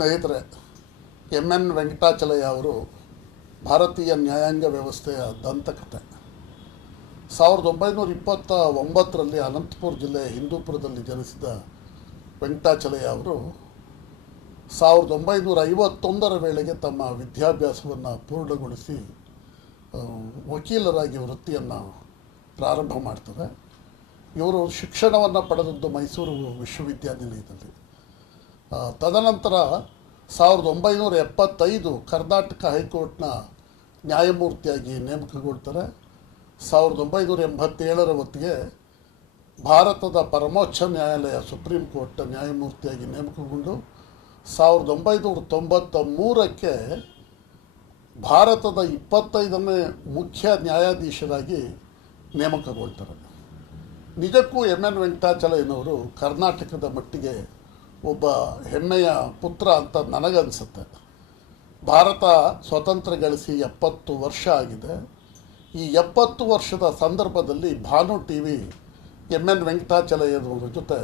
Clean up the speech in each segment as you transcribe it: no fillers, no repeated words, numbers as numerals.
ಸ್ನೇಹಿತರೆ, M.N.Venkatachalaiah ಅವರು ಭಾರತೀಯ ನ್ಯಾಯಾಂಗ ವ್ಯವಸ್ಥೆಯ ದಂತಕಥೆ. 1929ರಲ್ಲಿ ಅನಂತಪುರ ಜಿಲ್ಲೆ ಹಿಂದೂಪುರದಲ್ಲಿ ಜನಿಸಿದ ವೆಂಕಟಾಚಲಯ್ಯ ಅವರು 1951ರ ವೇಳೆಗೆ ತಮ್ಮ ವಿದ್ಯಾಭ್ಯಾಸವನ್ನು ಪೂರ್ಣಗೊಳಿಸಿ ವಕೀಲರಾಗಿ ವೃತ್ತಿಯನ್ನು ಪ್ರಾರಂಭ ಮಾಡ್ತಾರೆ. ಇವರು ಶಿಕ್ಷಣವನ್ನು ಪಡೆದದ್ದು ಮೈಸೂರು ವಿಶ್ವವಿದ್ಯಾನಿಲಯದಲ್ಲಿ. ತದನಂತರ 1975 ಕರ್ನಾಟಕ ಹೈಕೋರ್ಟ್ನ ನ್ಯಾಯಮೂರ್ತಿಯಾಗಿ ನೇಮಕಗೊಳ್ತಾರೆ. 1987ರ ಹೊತ್ತಿಗೆ ಭಾರತದ ಪರಮೋಚ್ಚ ನ್ಯಾಯಾಲಯ ಸುಪ್ರೀಂ ಕೋರ್ಟ್ ನ್ಯಾಯಮೂರ್ತಿಯಾಗಿ ನೇಮಕಗೊಂಡು 1993ಕ್ಕೆ ಭಾರತದ 25ನೇ ಮುಖ್ಯ ನ್ಯಾಯಾಧೀಶರಾಗಿ ನೇಮಕಗೊಳ್ತಾರೆ. ನಿಜಕ್ಕೂ M.N.Venkatachalaiahನವರು ಕರ್ನಾಟಕದ ಮಟ್ಟಿಗೆ ಒಬ್ಬ ಹೆಮ್ಮೆಯ ಪುತ್ರ ಅಂತ ನನಗನ್ಸುತ್ತೆ. ಭಾರತ ಸ್ವತಂತ್ರ ಗಳಿಸಿ 70 ವರ್ಷ ಆಗಿದೆ. ಈ 70 ವರ್ಷದ ಸಂದರ್ಭದಲ್ಲಿ BHANU TV M.N.Venkatachalaiahನವರ ಜೊತೆ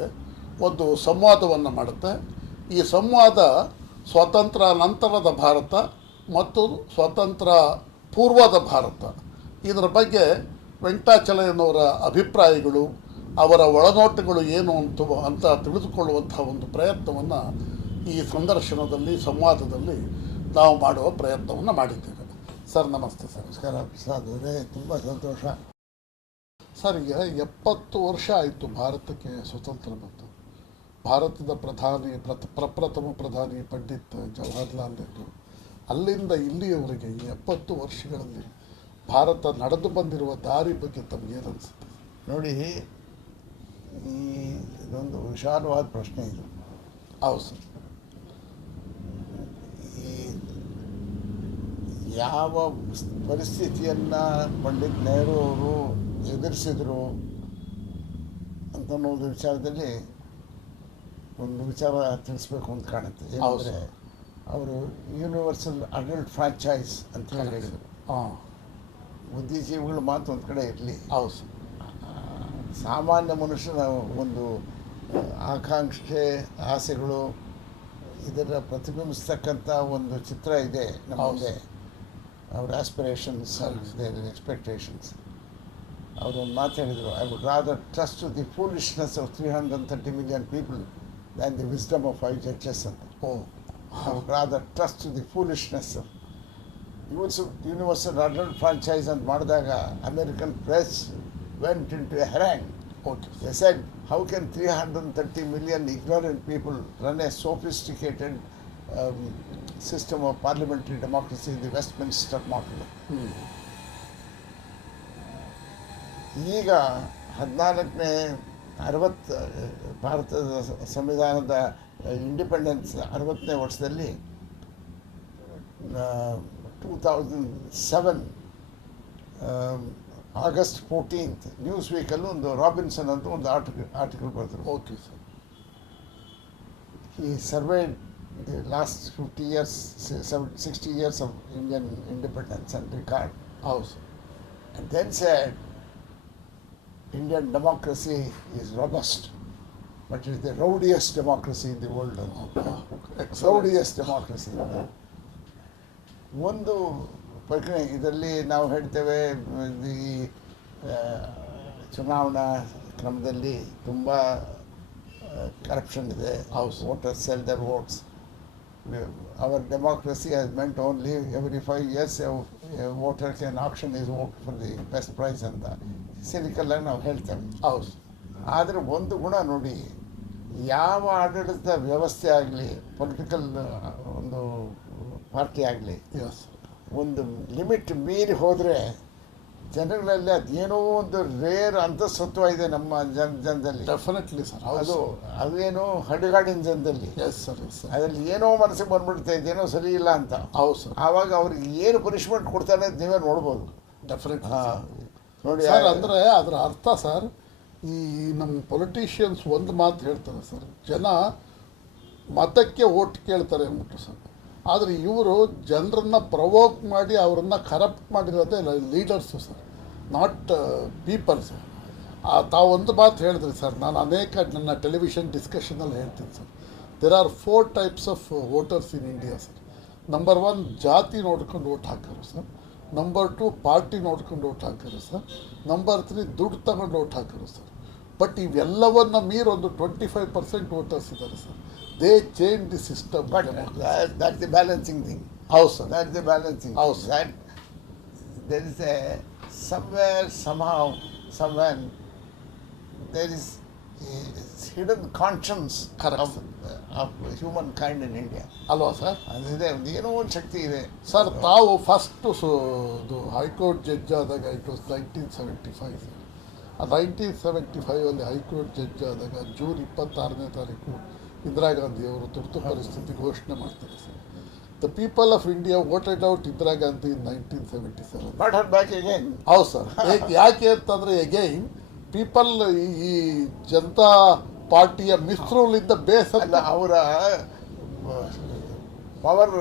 ಒಂದು ಸಂವಾದವನ್ನು ಮಾಡುತ್ತೆ. ಈ ಸಂವಾದ ಸ್ವತಂತ್ರ ನಂತರದ ಭಾರತ ಮತ್ತು ಸ್ವತಂತ್ರ ಪೂರ್ವದ ಭಾರತ, ಇದರ ಬಗ್ಗೆ ವೆಂಕಟಾಚಲಯ್ಯನವರ ಅಭಿಪ್ರಾಯಗಳು, ಅವರ ಒಳನೋಟಗಳು ಏನು ಅಂತ ತಿಳಿದುಕೊಳ್ಳುವಂಥ ಒಂದು ಪ್ರಯತ್ನವನ್ನು ಈ ಸಂದರ್ಶನದಲ್ಲಿ, ಸಂವಾದದಲ್ಲಿ ನಾವು ಮಾಡುವ ಪ್ರಯತ್ನವನ್ನು ಮಾಡಿದ್ದೇವೆ. ಸರ್ ನಮಸ್ತೆ. ಸರ್ ನಮಸ್ಕಾರ ಪ್ರಸಾದ್ ಅವರೇ, ತುಂಬ ಸಂತೋಷ. ಸರ್, ಈಗ 70 ವರ್ಷ ಆಯಿತು ಭಾರತಕ್ಕೆ ಸ್ವತಂತ್ರ ಬಂತು. ಭಾರತದ ಪ್ರಪ್ರಥಮ ಪ್ರಧಾನಿ ಪಂಡಿತ್ ಜವಾಹರ್ಲಾಲ್ ನೆಹರು, ಅಲ್ಲಿಂದ ಇಲ್ಲಿಯವರೆಗೆ ಈ 70 ವರ್ಷಗಳಲ್ಲಿ ಭಾರತ ನಡೆದು ಬಂದಿರುವ ದಾರಿ ಬಗ್ಗೆ ತಮಗೇನು ಅನಿಸುತ್ತೆ? ನೋಡಿ, ಇದೊಂದು ವಿಶಾಲವಾದ ಪ್ರಶ್ನೆ ಇದು. ಹೌದು ಸರ್. ಈ ಯಾವ ಪರಿಸ್ಥಿತಿಯನ್ನು ಪಂಡಿತ್ ನೆಹರು ಅವರು ಎದುರಿಸಿದರು ಅಂತ ಅನ್ನೋದು ವಿಚಾರದಲ್ಲಿ ಒಂದು ವಿಚಾರ ತಿಳಿಸ್ಬೇಕು ಅಂತ ಕಾಣುತ್ತೆ. ಏನಂದರೆ, ಅವರು ಯೂನಿವರ್ಸಲ್ ಅಡಲ್ಟ್ ಫ್ರಾಂಚೈಸ್ ಅಂತ ಹೇಳಿದರು. ಬುದ್ಧಿಜೀವಿಗಳ ಮಾತು ಒಂದು ಕಡೆ ಇರಲಿ, ಸಾಮಾನ್ಯ ಮನುಷ್ಯನ ಒಂದು ಆಕಾಂಕ್ಷೆ, ಆಸೆಗಳು, ಇದರ ಪ್ರತಿಬಿಂಬಿಸ್ತಕ್ಕಂಥ ಒಂದು ಚಿತ್ರ ಇದೆ ನಮ್ಮ ಮುಂದೆ. ಅವ್ರ ಆಸ್ಪಿರೇಷನ್ಸ್, ದೇರ್ ಎಕ್ಸ್ಪೆಕ್ಟೇಷನ್ಸ್. ಅವರು ಒಂದು ಮಾತು ಹೇಳಿದರು, I would rather trust the foolishness of 330 million people than the wisdom of 5 judges ಅಂತ. I would rather trust the foolishness. Universal adult franchise ಅಂತ ಮಾಡಿದಾಗ American press went into a harangue. They said, how can 330 million ignorant people run a sophisticated system of parliamentary democracy in the Westminster model? ಈಗ 14ನೇ ಭಾರತದ ಸಂವಿಧಾನದ independence 60ನೇ ವರ್ಷದಲ್ಲಿ 2007 August 14th news ವೀಕಲ್ಲೂ ಒಂದು Robinson ಅಂತ ಒಂದು article ಬರೆದರು. Okay sir. He surveyed the last 50 years, 60 years of Indian independence and record. ಹೌದು sir. And then said, Indian democracy is robust, but it is the rowdiest democracy in the world. Rowdiest democracy. ಒಂದು ಪ್ರಶ್ನೆ ಇದರಲ್ಲಿ ನಾವು ಹೇಳ್ತೇವೆ, ಈ ಚುನಾವಣಾ ಕ್ರಮದಲ್ಲಿ ತುಂಬ ಕರಪ್ಷನ್ ಇದೆ. Voters sell their votes. Our democracy has meant only every 5 years a voter can auction his vote for the best prize ಅಂತ ಸಿನಿಕಲ್ ಆಗಿ ನಾವು ಹೇಳ್ತೇವೆ. ಹೌದು. ಆದರೆ ಒಂದು ಗುಣ ನೋಡಿ, ಯಾವ ಆಡಳಿತ ವ್ಯವಸ್ಥೆ ಆಗಲಿ, ಪೊಲಿಟಿಕಲ್ ಒಂದು ಪಾರ್ಟಿ ಆಗಲಿ, ಒಂದು ಲಿಮಿಟ್ ಮೀರಿ ಹೋದರೆ ಜನಗಳಲ್ಲಿ ಅದೇನೋ ಒಂದು ರೇರ್ ಅಂತಸ್ತತ್ವ ಇದೆ ನಮ್ಮ ಜನದಲ್ಲಿ. Definitely sir. ಅದೇನೋ ಹಡಿಗಾಡಿನ ಜನದಲ್ಲಿ. Yes sir, yes sir. ಅದರಲ್ಲಿ ಏನೋ ಮನಸ್ಸಿಗೆ ಬಂದ್ಬಿಡುತ್ತೆ, ಇದೇನೋ ಸರಿ ಇಲ್ಲ ಅಂತ. ಹೌದು ಸರ್. ಆವಾಗ ಅವ್ರಿಗೆ ಏನು ಪನಿಷ್ಮೆಂಟ್ ಕೊಡ್ತಾರೆ ಅಂತ ನೀವೇ ನೋಡ್ಬೋದು. ಡೆಫಿನೆಟ್ಲಿ ನೋಡಿ ಸರ್. ಅಂದರೆ ಅದರ ಅರ್ಥ ಸರ್, ಈ ನಮ್ಮ ಪೊಲಿಟಿಷಿಯನ್ಸ್ ಒಂದು ಮಾತು ಹೇಳ್ತಾರೆ ಸರ್, ಜನ ಮತಕ್ಕೆ ಓಟ್ ಕೇಳ್ತಾರೆ ಅಂದ್ಬಿಟ್ಟು ಸರ್. ಆದರೆ ಇವರು ಜನರನ್ನು ಪ್ರವೋಕ್ ಮಾಡಿ ಅವರನ್ನು ಕರಪ್ಟ್ ಮಾಡಿರೋದೇ ಲೀಡರ್ಸು ಸರ್, ನಾಟ್ ಪೀಪಲ್ಸ್. ತಾವೊಂದು ಮಾತು ಹೇಳಿದ್ರಿ ಸರ್, ನಾನು ಅನೇಕ ನನ್ನ ಟೆಲಿವಿಷನ್ ಡಿಸ್ಕಷನಲ್ಲಿ ಹೇಳ್ತೀನಿ sir, there are 4 types of voters in India sir. Number 1 ಜಾತಿ ನೋಡ್ಕೊಂಡು ಓಟ್ ಹಾಕೋರು ಸರ್. ನಂಬರ್ 2 ಪಾರ್ಟಿ ನೋಡ್ಕೊಂಡು ಓಟ್ ಹಾಕೋರು ಸರ್. ನಂಬರ್ 3 ದುಡ್ಡು ತಗೊಂಡು ಓಟ್ ಹಾಕೋರು ಸರ್. ಬಟ್ ಇವೆಲ್ಲವನ್ನ ಮೀರೊಂದು 25% ವೋಟರ್ಸ್ ಇದ್ದಾರೆ sir. They change the system. But that's the balancing thing. ಹೌದು ಸರ್, ದಟ್ಸ್ ದಿ ಬ್ಯಾಲೆನ್ಸಿಂಗ್. ಹೌದು sir. There is a somewhere, somehow, somewhere, there is a hidden conscience Correct. of humankind in India. ಅಲ್ವಾ sir? ಅದಿದೆ, ಒಂದು ಏನೋ ಒಂದು ಶಕ್ತಿ ಇದೆ sir. ತಾವು first high court judge ಆದಾಗ it was 1975 sir. 1975 high court judge ಆದಾಗ ಜೂನ್ 26ನೇ ತಾರೀಕು ಇಂದಿರಾ ಗಾಂಧಿಯವರು ತುರ್ತು ಪರಿಸ್ಥಿತಿ ಘೋಷಣೆ ಮಾಡ್ತಾರೆ sir. The people of India voted out Indira Gandhi in 1977. But Har back again. ಹೌದು ಸರ್. ಯಾಕೆ ಅಂತಂದರೆ ಎಗೈನ್ ಪೀಪಲ್ ಈ ಜನತಾ ಪಾರ್ಟಿಯ ಮಿಸ್ರೂಲಿಂದ ಅಲ್ಲ, ಅವರ ಪವರ್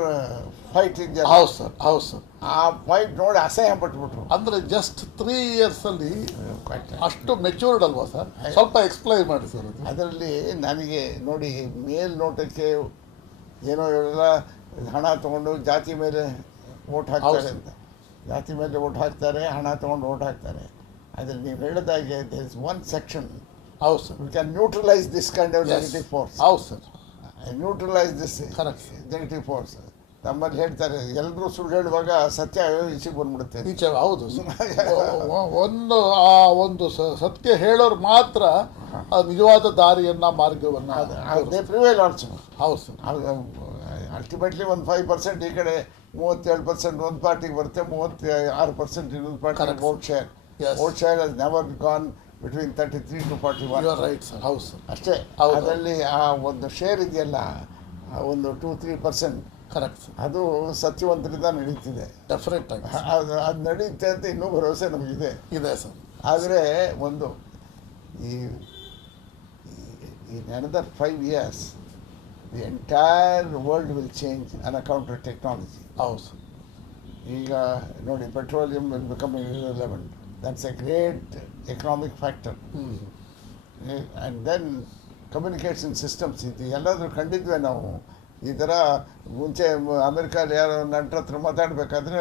ಫೈಟ್ ಇದೆಯಲ್ಲ. ಹೌದು ಸರ್, ಹೌದು ಸರ್. ಆ ಫೈಟ್ ನೋಡಿ ಅಸಹ್ಯ ಪಟ್ಬಿಟ್ರು. ಅಂದರೆ ಜಸ್ಟ್ 3 ಇಯರ್ಸಲ್ಲಿ ಅಷ್ಟು ಮೆಚೂರ್ಡ್ ಅಲ್ವಾ ಸರ್? ಸ್ವಲ್ಪ ಎಕ್ಸ್ಪ್ಲೈನ್ ಮಾಡಿ ಸರ್ ಅದು. ಅದರಲ್ಲಿ ನನಗೆ ನೋಡಿ, ಮೇಲ್ನೋಟಕ್ಕೆ ಏನೋ ಇವೆಲ್ಲ ಹಣ ತೊಗೊಂಡು ಜಾತಿ ಮೇಲೆ ಓಟ್ ಹಾಕ್ತಾರೆ ಅಂತ, ಜಾತಿ ಮೇಲೆ ಓಟ್ ಹಾಕ್ತಾರೆ, ಹಣ ತೊಗೊಂಡು ಓಟ್ ಹಾಕ್ತಾರೆ. ಆದರೆ ನೀವು ಹೇಳಿದಾಗೆ ದೇರ್ ಇಸ್ ಒನ್ ಸೆಕ್ಷನ್. ಹೌದು sir. We can neutralise this kind of negative force. ಹೌದು sir. Neutralise this correct negative force. ನಮ್ಮಲ್ಲಿ ಹೇಳ್ತಾರೆ, ಎಲ್ಲರೂ ಸುಳ್ಳು ಹೇಳುವಾಗ ಸತ್ಯ ಈಚೆಗೆ ಬಂದ್ಬಿಡುತ್ತೆ. ಈಚೆ ಹೌದು ಒಂದು ಸತ್ಯ ಹೇಳೋರು ಮಾತ್ರ ನಿಜವಾದ ದಾರಿಯನ್ನ ಮಾರ್ಗವನ್ನ ದೇ ಪ್ರಿವೇಲ್ ಆಲ್ಸೋ. ಹೌದು ಸರ್. ಅಲ್ಟಿಮೇಟ್ಲಿ ಒಂದು 5% ಈ ಕಡೆ, 37% ಒಂದು ಪಾರ್ಟಿಗೆ ಬರುತ್ತೆ, 36% ಇನ್ನೊಂದು ಪಾರ್ಟಿಗೆ vote share. Vote share has never gone between 33 to 41. Right sir. ಹೌದು ಸರ್. ಅಷ್ಟೇ. ಅದರಲ್ಲಿ ಆ ಒಂದು ಶೇರ್ ಇದೆಯಲ್ಲ, ಒಂದು 2-3%, ಕರೆಕ್ಟ್ ಸರ್. ಅದು ಸತ್ಯವಂತರಿಂದ ನಡೀತಿದೆ. ಡೆಫಿನೆಟ್ ಆಗಿ ಅದು ನಡೆಯುತ್ತೆ ಅಂತ ಇನ್ನೂ ಭರವಸೆ ನಮಗಿದೆ ಇದೆ ಸರ್. ಆದರೆ ಒಂದು in another 5 years the entire world will change on account of technology. ಹೌದು ಸರ್. ಈಗ ನೋಡಿ, petroleum will become irrelevant. That's a great economic factor. And then communication systems, ಇದು ಎಲ್ಲಾದರೂ ಕಂಡಿದ್ವಿ ನಾವು. ಈ ಥರ ಮುಂಚೆ ಅಮೆರಿಕಲ್ಲಿ ಯಾರೋ ನಂಟರ ಹತ್ರ ಮಾತಾಡಬೇಕಾದ್ರೆ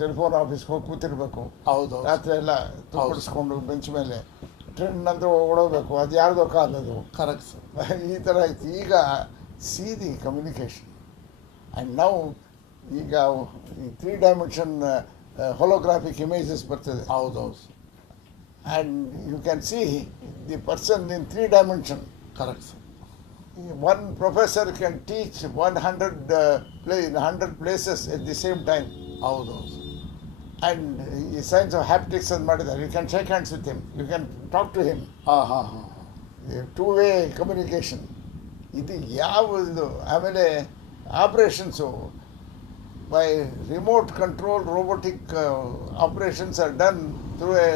ಟೆಲಿಫೋನ್ ಆಫೀಸ್ಗೆ ಹೋಗಿ ಕೂತಿರ್ಬೇಕು. ಹೌದು. ರಾತ್ರಿ ಎಲ್ಲ ತುಪ್ಪಡಿಸ್ಕೊಂಡು ಬೆಂಚ್ ಮೇಲೆ ಟ್ರೆಂಡ್ ಅಂತ ಓಡೋಗ್ಬೇಕು. ಅದು ಯಾರ್ದೋ ಕಾಲದು. Correct sir. ಈ ಥರ ಆಯ್ತು. ಈಗ ಸಿ ದಿ ಕಮ್ಯುನಿಕೇಷನ್. ಆ್ಯಂಡ್ ನಾವು ಈಗ 3 dimension holographic images ಬರ್ತದೆ. ಹೌದು ಹೌದು. And you can see the person in 3 dimension. Correct sir. One professor can teach 100 places at the same time. ಹೌದು ಹೌದು. And he science of haptics and ಮಾಡಿದ್ದಾರೆ. You can shake hands with him. You can talk to him. ಹಾಂ. 2-way communication. ಇದು ಯಾವುದು? ಆಮೇಲೆ operations by remote control robotic operations are done through a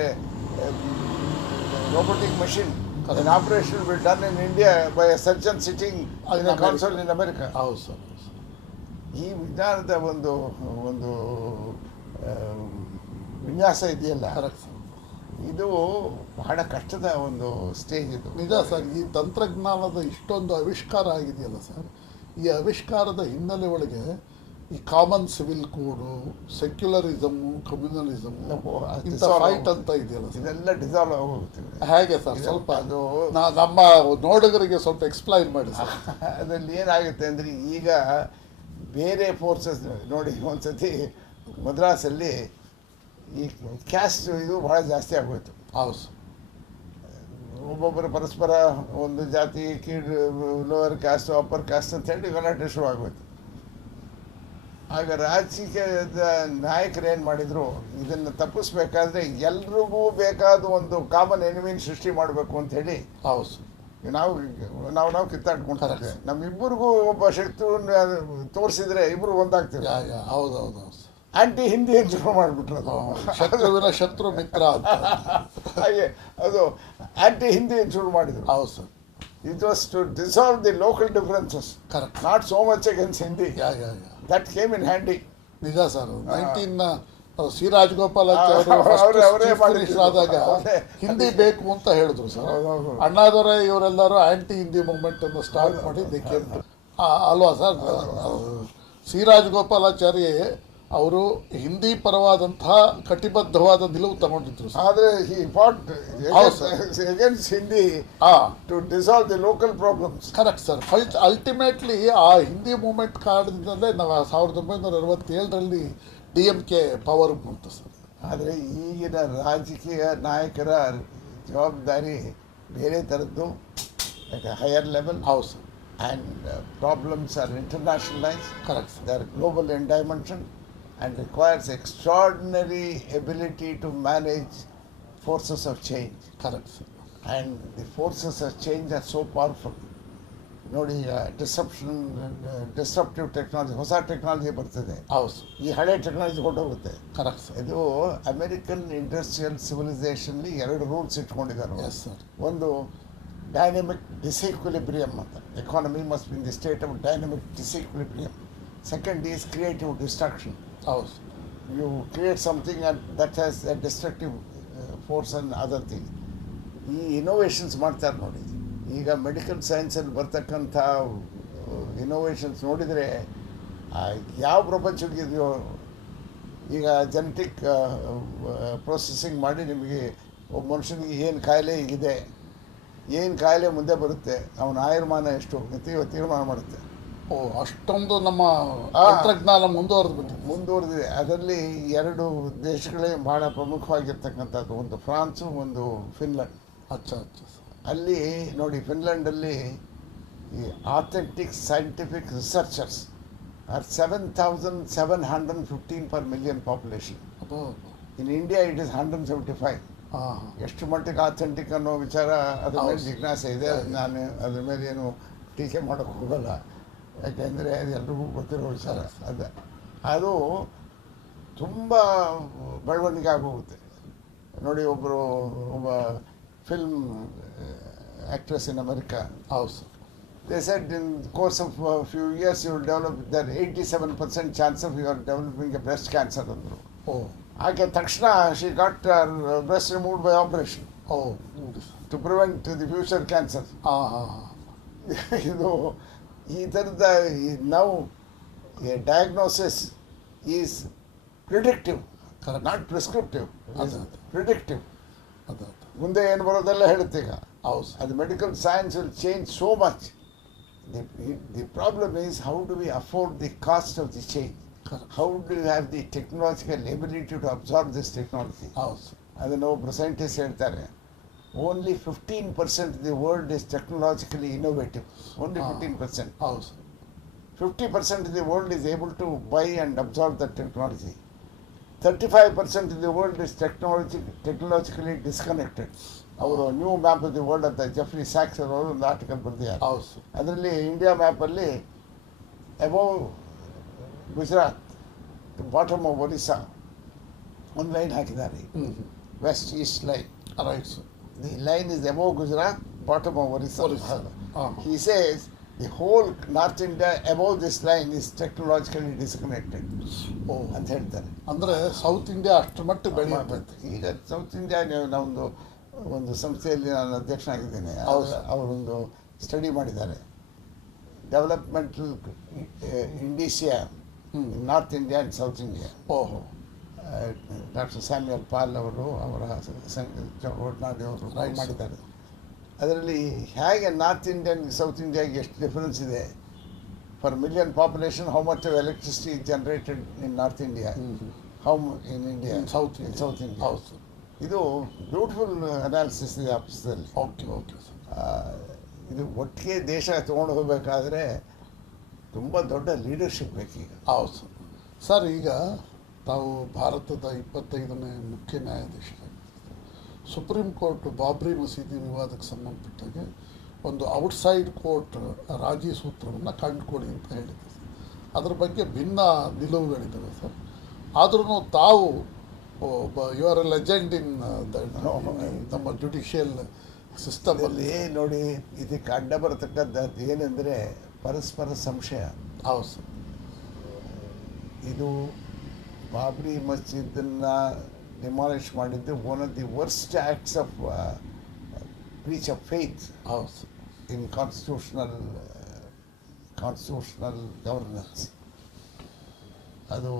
robotic machine. An operation will be done in India by a surgeon sitting in a console in America. ಹೌದು sir. ಈ ವಿಜ್ಞಾನದ ಒಂದು ವಿನ್ಯಾಸ ಇದೆಯಲ್ಲ, correct sir. ಇದು ಬಹಳ ಕಷ್ಟದ ಒಂದು ಸ್ಟೇಜ್ ಇದು. ನಿಜ ಸರ್. ಈ ತಂತ್ರಜ್ಞಾನದ ಇಷ್ಟೊಂದು ಆವಿಷ್ಕಾರ ಆಗಿದೆಯಲ್ಲ ಸರ್, ಈ ಆವಿಷ್ಕಾರದ ಹಿನ್ನೆಲೆ ಒಳಗೆ ಈ ಕಾಮನ್ ಸಿವಿಲ್ ಕೋಡು, ಸೆಕ್ಯುಲರಿಸಮು, ಕಮ್ಯುನಲಿಸಮು, ಇಂಥ ಫೈಟ್ ಅಂತ ಇದೆಯಲ್ಲ ಸರ್, ಇದೆಲ್ಲ ಡಿಸಾಲ್ವ್ ಆಗೋಗ್ತೀವಿ. ಹೇಗೆ ಸರ್? ಸ್ವಲ್ಪ ಅದು ನಮ್ಮ ನೋಡುಗರಿಗೆ ಸ್ವಲ್ಪ ಎಕ್ಸ್ಪ್ಲೈನ್ ಮಾಡಿ ಸರ್. ಅದರಲ್ಲಿ ಏನಾಗುತ್ತೆ ಅಂದರೆ, ಈಗ ಬೇರೆ ಫೋರ್ಸಸ್ ನೋಡಿ, ಒಂದ್ಸತಿ ಮದ್ರಾಸಲ್ಲಿ ಈ ಕ್ಯಾಸ್ಟ್ ಇದು ಭಾಳ ಜಾಸ್ತಿ ಆಗೋಯ್ತು. ಹೌದು ಸರ್. ಒಬ್ಬೊಬ್ಬರು ಪರಸ್ಪರ ಒಂದು ಜಾತಿ ಕೀಳು, ಲೋವರ್ ಕ್ಯಾಸ್ಟು, ಅಪ್ಪರ್ ಕ್ಯಾಸ್ಟ್ ಅಂತ ಹೇಳಿ ಗಲಾಟೆ ಶುರು ಆಗೋಯ್ತು. ಆಗ ರಾಜಕೀಯದ ನಾಯಕರು ಏನು ಮಾಡಿದರು, ಇದನ್ನು ತಪ್ಪಿಸ್ಬೇಕಾದ್ರೆ ಎಲ್ರಿಗೂ ಬೇಕಾದ ಒಂದು ಕಾಮನ್ ಎನಿಮಿನ ಸೃಷ್ಟಿ ಮಾಡಬೇಕು ಅಂತ ಹೇಳಿ ಹೌದು ನಾವು ಕಿತ್ತಾಡ್ಕೊಂಡ್ರೆ ನಮ್ಮಿಬ್ಬರಿಗೂ ಒಬ್ಬ ಶಕ್ತಿ ತೋರಿಸಿದ್ರೆ ಇಬ್ಬರು ಒಂದಾಗ್ತೀವಿ. ಹೌದು. ಆಂಟಿ ಹಿಂದಿ ಅಂತ ಶುರು ಮಾಡಿಬಿಟ್ರು. ಅದು ಶತ್ರುವಿನ ಶತ್ರು ಮಿತ್ರ ಅಂತ ಹಾಗೆ ಅದು ಆಂಟಿ ಹಿಂದಿ ಅಂತ ಶುರು ಮಾಡಿದರು. ಹೌದು sir. It was to dissolve the local differences. Correct. Not so much against Hindi. Yeah. That came in handy. ನಿಜ ಸರ್. ಸಿ ರಾಜಗೋಪಾಲಾಚಾರ್ಯ ಅವರೇ ಮಿನಿಸ್ಟರ್ ಆದಾಗ ಹಿಂದಿ ಬೇಕು ಅಂತ ಹೇಳಿದ್ರು ಸರ್. ಅಣ್ಣಾದೊರೆ ಇವರೆಲ್ಲರೂ ಆಂಟಿ ಹಿಂದಿ ಮೂವ್ಮೆಂಟ್ ಅನ್ನು ಸ್ಟಾರ್ಟ್ ಮಾಡಿ ಅಲ್ವಾ ಸರ್. ಸಿ ರಾಜಗೋಪಾಲಾಚಾರ್ಯ ಅವರು ಹಿಂದಿ ಪರವಾದಂತಹ ಕಟಿಬದ್ಧವಾದ ನಿಲುವು ತಗೊಂಡಿದ್ರು. ಆದರೆ he fought against Hindi to dissolve the local problems. Correct sir. Ultimately ಆ ಹಿಂದಿ ಮೂವ್ಮೆಂಟ್ ಕಾರಣದಿಂದಲೇ ನಾವು 1967ರಲ್ಲಿ DMK ಪವರ್ ಬಂತು ಸರ್. ಆದರೆ ಈಗಿನ ರಾಜಕೀಯ ನಾಯಕರ ಜವಾಬ್ದಾರಿ ಬೇರೆ ಥರದ್ದು, ಹೈಯರ್ ಲೆವೆಲ್. ಹೌದು sir. And problems are internationalized. Correct. They are global in dimension and requires extraordinary ability to manage forces of change. Correct. And the forces of change are so powerful. ನೋಡಿ, disruptive technology, ಹೊಸ technology ಬರ್ತದೆ. ಹೌದು. ಈ ಹಳೆ technology ಹೊರಟೋಗುತ್ತೆ. Correct. ಇದು American industrial ಸಿವಿಲೈಸೇಷನ್ಲಿ 2 rules ಇಟ್ಕೊಂಡಿದ್ದಾರೆ. Yes sir. ಒಂದು dynamic disequilibrium ಅಂತ. Economy must be in the state of dynamic disequilibrium. Second is creative destruction. ಹೌದು. You create something and that has a destructive force and other thing. ಈ innovations ಮಾಡ್ತಾರೆ ನೋಡಿ. ಈಗ medical ಸೈನ್ಸಲ್ಲಿ ಬರ್ತಕ್ಕಂಥ innovations ನೋಡಿದರೆ ಯಾವ ಪ್ರಪಂಚಕ್ಕಿದೆಯೋ. ಈಗ ಜೆನೆಟಿಕ್ ಪ್ರೊಸೆಸಿಂಗ್ ಮಾಡಿ ನಿಮಗೆ ಒಬ್ಬ ಮನುಷ್ಯನಿಗೆ ಏನು ಕಾಯಿಲೆ ಇದೆ, ಏನು ಕಾಯಿಲೆ ಮುಂದೆ ಬರುತ್ತೆ, ಅವನ ಆಯುರ್ಮಾನ ಎಷ್ಟು ತೀರ್ಮಾನ ಮಾಡುತ್ತೆ. ಅಷ್ಟೊಂದು ನಮ್ಮ ತಂತ್ರಜ್ಞಾನ ಮುಂದುವರೆದಿದೆ. ಅದರಲ್ಲಿ 2 ದೇಶಗಳೇ ಬಹಳ ಪ್ರಮುಖವಾಗಿರ್ತಕ್ಕಂಥದ್ದು, ಒಂದು ಫ್ರಾನ್ಸು, ಒಂದು ಫಿನ್ಲೆಂಡ್. ಅಲ್ಲಿ ನೋಡಿ, ಫಿನ್ಲೆಂಡಲ್ಲಿ ಈ authentic scientific researchers are 7,715 per million population. In India it is 175. ಎಷ್ಟು ಮಟ್ಟಿಗೆ ಅಥೆಂಟಿಕ್ ಅನ್ನೋ ವಿಚಾರ ಅದ್ರ ಮೇಲೆ ಜಿಜ್ಞಾಸೆ ಇದೆ. ನಾನು ಅದ್ರ ಮೇಲೆ ಏನು ಟೀಕೆ ಮಾಡೋಕ್ಕೆ ಹೋಗಲ್ಲ, ಯಾಕೆಂದರೆ ಅದು ಎಲ್ರಿಗೂ ಗೊತ್ತಿರೋ ವಿಚಾರ. ಅದು ತುಂಬ ಬೆಳವಣಿಗೆ ಆಗೋಗುತ್ತೆ ನೋಡಿ. ಒಬ್ಬ film actress in America, they said in the course of a few years you will develop, there 87% chance of you are developing a breast cancer ಅಂದರು. ಆಕೆ ತಕ್ಷಣ she got her breast removed by operation to prevent the future cancer. ಇದು ಈ ಥರದ now a diagnosis is predictive, not prescriptive. Predictive. ಮುಂದೆ ಏನು ಬರೋದೆಲ್ಲ ಹೇಳುತ್ತೆ. ಈಗ ಅದು medical science will change so much. The problem is, how do we afford the cost of the change? How do you have the technological ability to absorb this technology? ಅದನ್ನು ಒಬ್ಬರು scientist ಹೇಳ್ತಾರೆ, only 15% of the world is technologically innovative. Only 15%. 50% of the world is able to buy and absorb the technology. 35% of the world is technologically disconnected. ಅವರು new map of the world ಅಂತ Jeffrey ಸ್ಯಾಕ್ಸ್ ಅವರು ಒಂದು article ಬರೆದಿದ್ದಾರೆ. ಅದರಲ್ಲಿ India ಮ್ಯಾಪಲ್ಲಿ above Gujarat, bottom of Orissa ಒಂದು line ಹಾಕಿದ್ದಾರೆ, west east line. The line is above Gujarat, bottom of Orissa. He says the whole north India above this line is technologically disconnected ಅಂತ ಹೇಳ್ತಾರೆ. ಅಂದರೆ ಸೌತ್ ಇಂಡಿಯಾ ಅಷ್ಟು ಮಟ್ಟಿಗೆ ಬೆಳೆಯುತ್ತೆ. ಈಗ ಸೌತ್ ಇಂಡಿಯಾ ನಾವೊಂದು ಸಂಸ್ಥೆಯಲ್ಲಿ ನಾನು ಅಧ್ಯಕ್ಷನಾಗಿದ್ದೇನೆ. ಅವರೊಂದು ಸ್ಟಡಿ ಮಾಡಿದ್ದಾರೆ, developmental indices north India and south India. Doctor Samuel Paul ಅವರು, ಅವರ ಒಡನಾಡಿ ಅವರು ಮಾಡಿದ್ದಾರೆ. ಅದರಲ್ಲಿ ಹೇಗೆ ನಾರ್ತ್ ಇಂಡಿಯನ್ ಸೌತ್ ಇಂಡಿಯಾಗೆ ಎಷ್ಟು ಡಿಫರೆನ್ಸ್ ಇದೆ. For million population how much of electricity generated in north India, how in India south India. ಇದು ಬ್ಯೂಟಿಫುಲ್ ಅನಾಲಿಸಿಸ್ ಇದೆ ಆ ಪುಸ್ತಕದಲ್ಲಿ. ಇದು ಒಟ್ಟಿಗೆ ದೇಶ ತೊಗೊಂಡು ಹೋಗಬೇಕಾದ್ರೆ ತುಂಬ ದೊಡ್ಡ ಲೀಡರ್ಶಿಪ್ ಬೇಕೀಗ. ಹೌದು ಸರ್. ಈಗ ತಾವು ಭಾರತದ 25ನೇ ಮುಖ್ಯ ನ್ಯಾಯಾಧೀಶರಾಗಿ ಸುಪ್ರೀಂ ಕೋರ್ಟ್ ಬಾಬ್ರಿ ಮಸೀದಿ ವಿವಾದಕ್ಕೆ ಸಂಬಂಧಪಟ್ಟಾಗೆ ಒಂದು ಔಟ್ಸೈಡ್ ಕೋರ್ಟ್ ರಾಜಿ ಸೂತ್ರವನ್ನು ಕಂಡುಕೊಡಿ ಅಂತ ಹೇಳಿದೆ. ಅದ್ರ ಬಗ್ಗೆ ಭಿನ್ನ ನಿಲುವುಗಳಿದ್ದಾವೆ ಸರ್. ಆದ್ರೂ ತಾವು ಯು ಆರ್ ಎ ಲೆಜೆಂಡ್ ಇನ್ ನಮ್ಮ ಜುಡಿಷಿಯಲ್ ಸಿಸ್ಟಮಲ್ಲಿ ನೋಡಿ, ಇದಕ್ಕೆ ಅಡ್ಡ ಬರತಕ್ಕಂಥದ್ದು ಏನೆಂದರೆ ಪರಸ್ಪರ ಸಂಶಯ. ಹೌದು ಸರ್. ಇದು ಬಾಬ್ರಿ ಮಸ್ಜಿದನ್ನು ಡಿಮಾಲಿಷ್ ಮಾಡಿದ್ದು one of the worst acts of breach of faith ಹೌದು ಇನ್ ಕಾನ್ಸ್ಟಿಟ್ಯೂಷನಲ್ ಗವರ್ನೆನ್ಸ್. ಅದು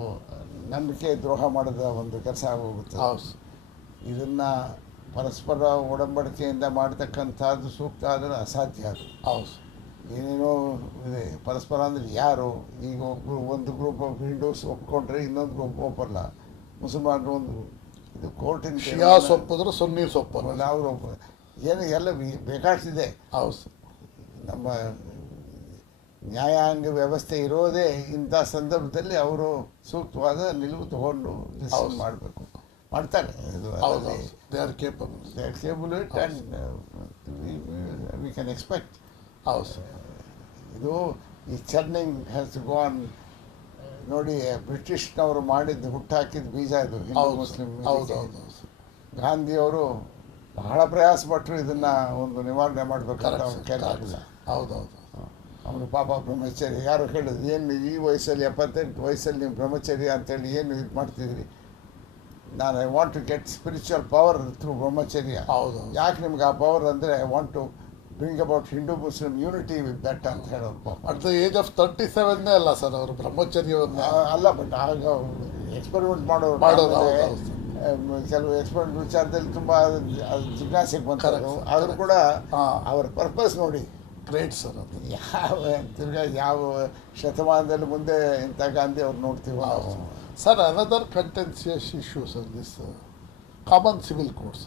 ನಂಬಿಕೆ ದ್ರೋಹ ಮಾಡಿದ ಒಂದು ಕೆಲಸ ಆಗೋಗುತ್ತೆ. ಹೌದು ಇದನ್ನು ಪರಸ್ಪರ ಒಡಂಬಡಿಕೆಯಿಂದ ಮಾಡ್ತಕ್ಕಂಥದ್ದು ಸೂಕ್ತ ಆದರೆ ಅಸಾಧ್ಯ. ಅದು ಹೌದು ಏನೇನೋ ಇದೆ. ಪರಸ್ಪರ ಅಂದರೆ ಯಾರು, ಈಗ ಒಂದು ಗ್ರೂಪ್ ಆಫ್ ಹಿಂದೂಸ್ ಒಪ್ಕೊಂಡ್ರೆ ಇನ್ನೊಂದು ಗ್ರೂಪ್ ಒಪ್ಪಲ್ಲ, ಮುಸಲ್ಮಾನರು ಒಂದು ಇದು ಕೋರ್ಟಿನ ಶಿಯಾಸ್ ಒಪ್ಪಿದ್ರೆ ಸುನ್ನೀಸ್ ಒಪ್ಪಲ್ಲ, ಅವರು ಏನು ಎಲ್ಲ ಬೇಕಾಗ್ತಿದೆ. ಹೌದು ನಮ್ಮ ನ್ಯಾಯಾಂಗ ವ್ಯವಸ್ಥೆ ಇರೋದೇ ಇಂಥ ಸಂದರ್ಭದಲ್ಲಿ ಅವರು ಸೂಕ್ತವಾದ ನಿಲುವು ತಗೊಂಡು ಡಿಸಿಷನ್ ಮಾಡಬೇಕು, ಮಾಡ್ತಾರೆ. ಇದು they are capable it and we can expect. ಹೌದು ಸರ್. ಇದು ಈ ಚರ್ನಿಂಗ್ ಹ್ಯಾಸ್ ಗಾನ್ ನೋಡಿ, ಬ್ರಿಟಿಷ್ನವರು ಮಾಡಿದ್ದು ಹುಟ್ಟಾಕಿದ ಬೀಜ ಇದು ಹಿಂದೂ ಮುಸ್ಲಿಂ. ಗಾಂಧಿಯವರು ಬಹಳ ಪ್ರಯಾಸ ಪಟ್ಟರು ಇದನ್ನು ಒಂದು ನಿವಾರಣೆ ಮಾಡಬೇಕಂತ ಅವ್ರು ಕೇಳಾಗಿಲ್ಲ. ಹೌದೌದು. ಅವರು ಪಾಪ ಬ್ರಹ್ಮಚರ್ಯ, ಯಾರು ಹೇಳಿದ್ರು ಏನು ಈ ವಯಸ್ಸಲ್ಲಿ 78 ವಯಸ್ಸಲ್ಲಿ ನೀವು ಬ್ರಹ್ಮಚರ್ಯ ಅಂತೇಳಿ ಏನು ಇದು ಮಾಡ್ತಿದ್ರಿ? ನಾನು I want to get spiritual power through brahmacharya. ಹೌದು. ಯಾಕೆ ನಿಮ್ಗೆ ಆ ಪವರ್ ಅಂದರೆ I want to bring about Hindu Muslim unity with that ಅಂತ ಹೇಳೋರು. ಅಟ್ ದ ಏಜ್ ಆಫ್ 37 ಅಲ್ಲ ಸರ್ ಅವರು ಬ್ರಹ್ಮಚರ್ಯವನ್ನು ಅಲ್ಲ, ಬಟ್ ಆಗ ಎಕ್ಸ್ಪೆರಿಮೆಂಟ್ ಮಾಡೋರು ಕೆಲವು ಎಕ್ಸ್ಪೆರಿಮೆಂಟ್ ವಿಚಾರದಲ್ಲಿ ತುಂಬ ಜಿಜ್ಞಾಸೆಗೆ ಬಂತಾರೆ. ಆದರೂ ಕೂಡ ಅವರ ಪರ್ಪಸ್ ನೋಡಿ, ಗ್ರೇಟ್ ಸರ್. ಅದು ತಿರ್ಗಾ ಯಾವ ಶತಮಾನದಲ್ಲಿ ಮುಂದೆ ಇಂಥ ಗಾಂಧಿ ಅವ್ರು ನೋಡ್ತೀವಿ sir. Another contentious issues this common civil codes.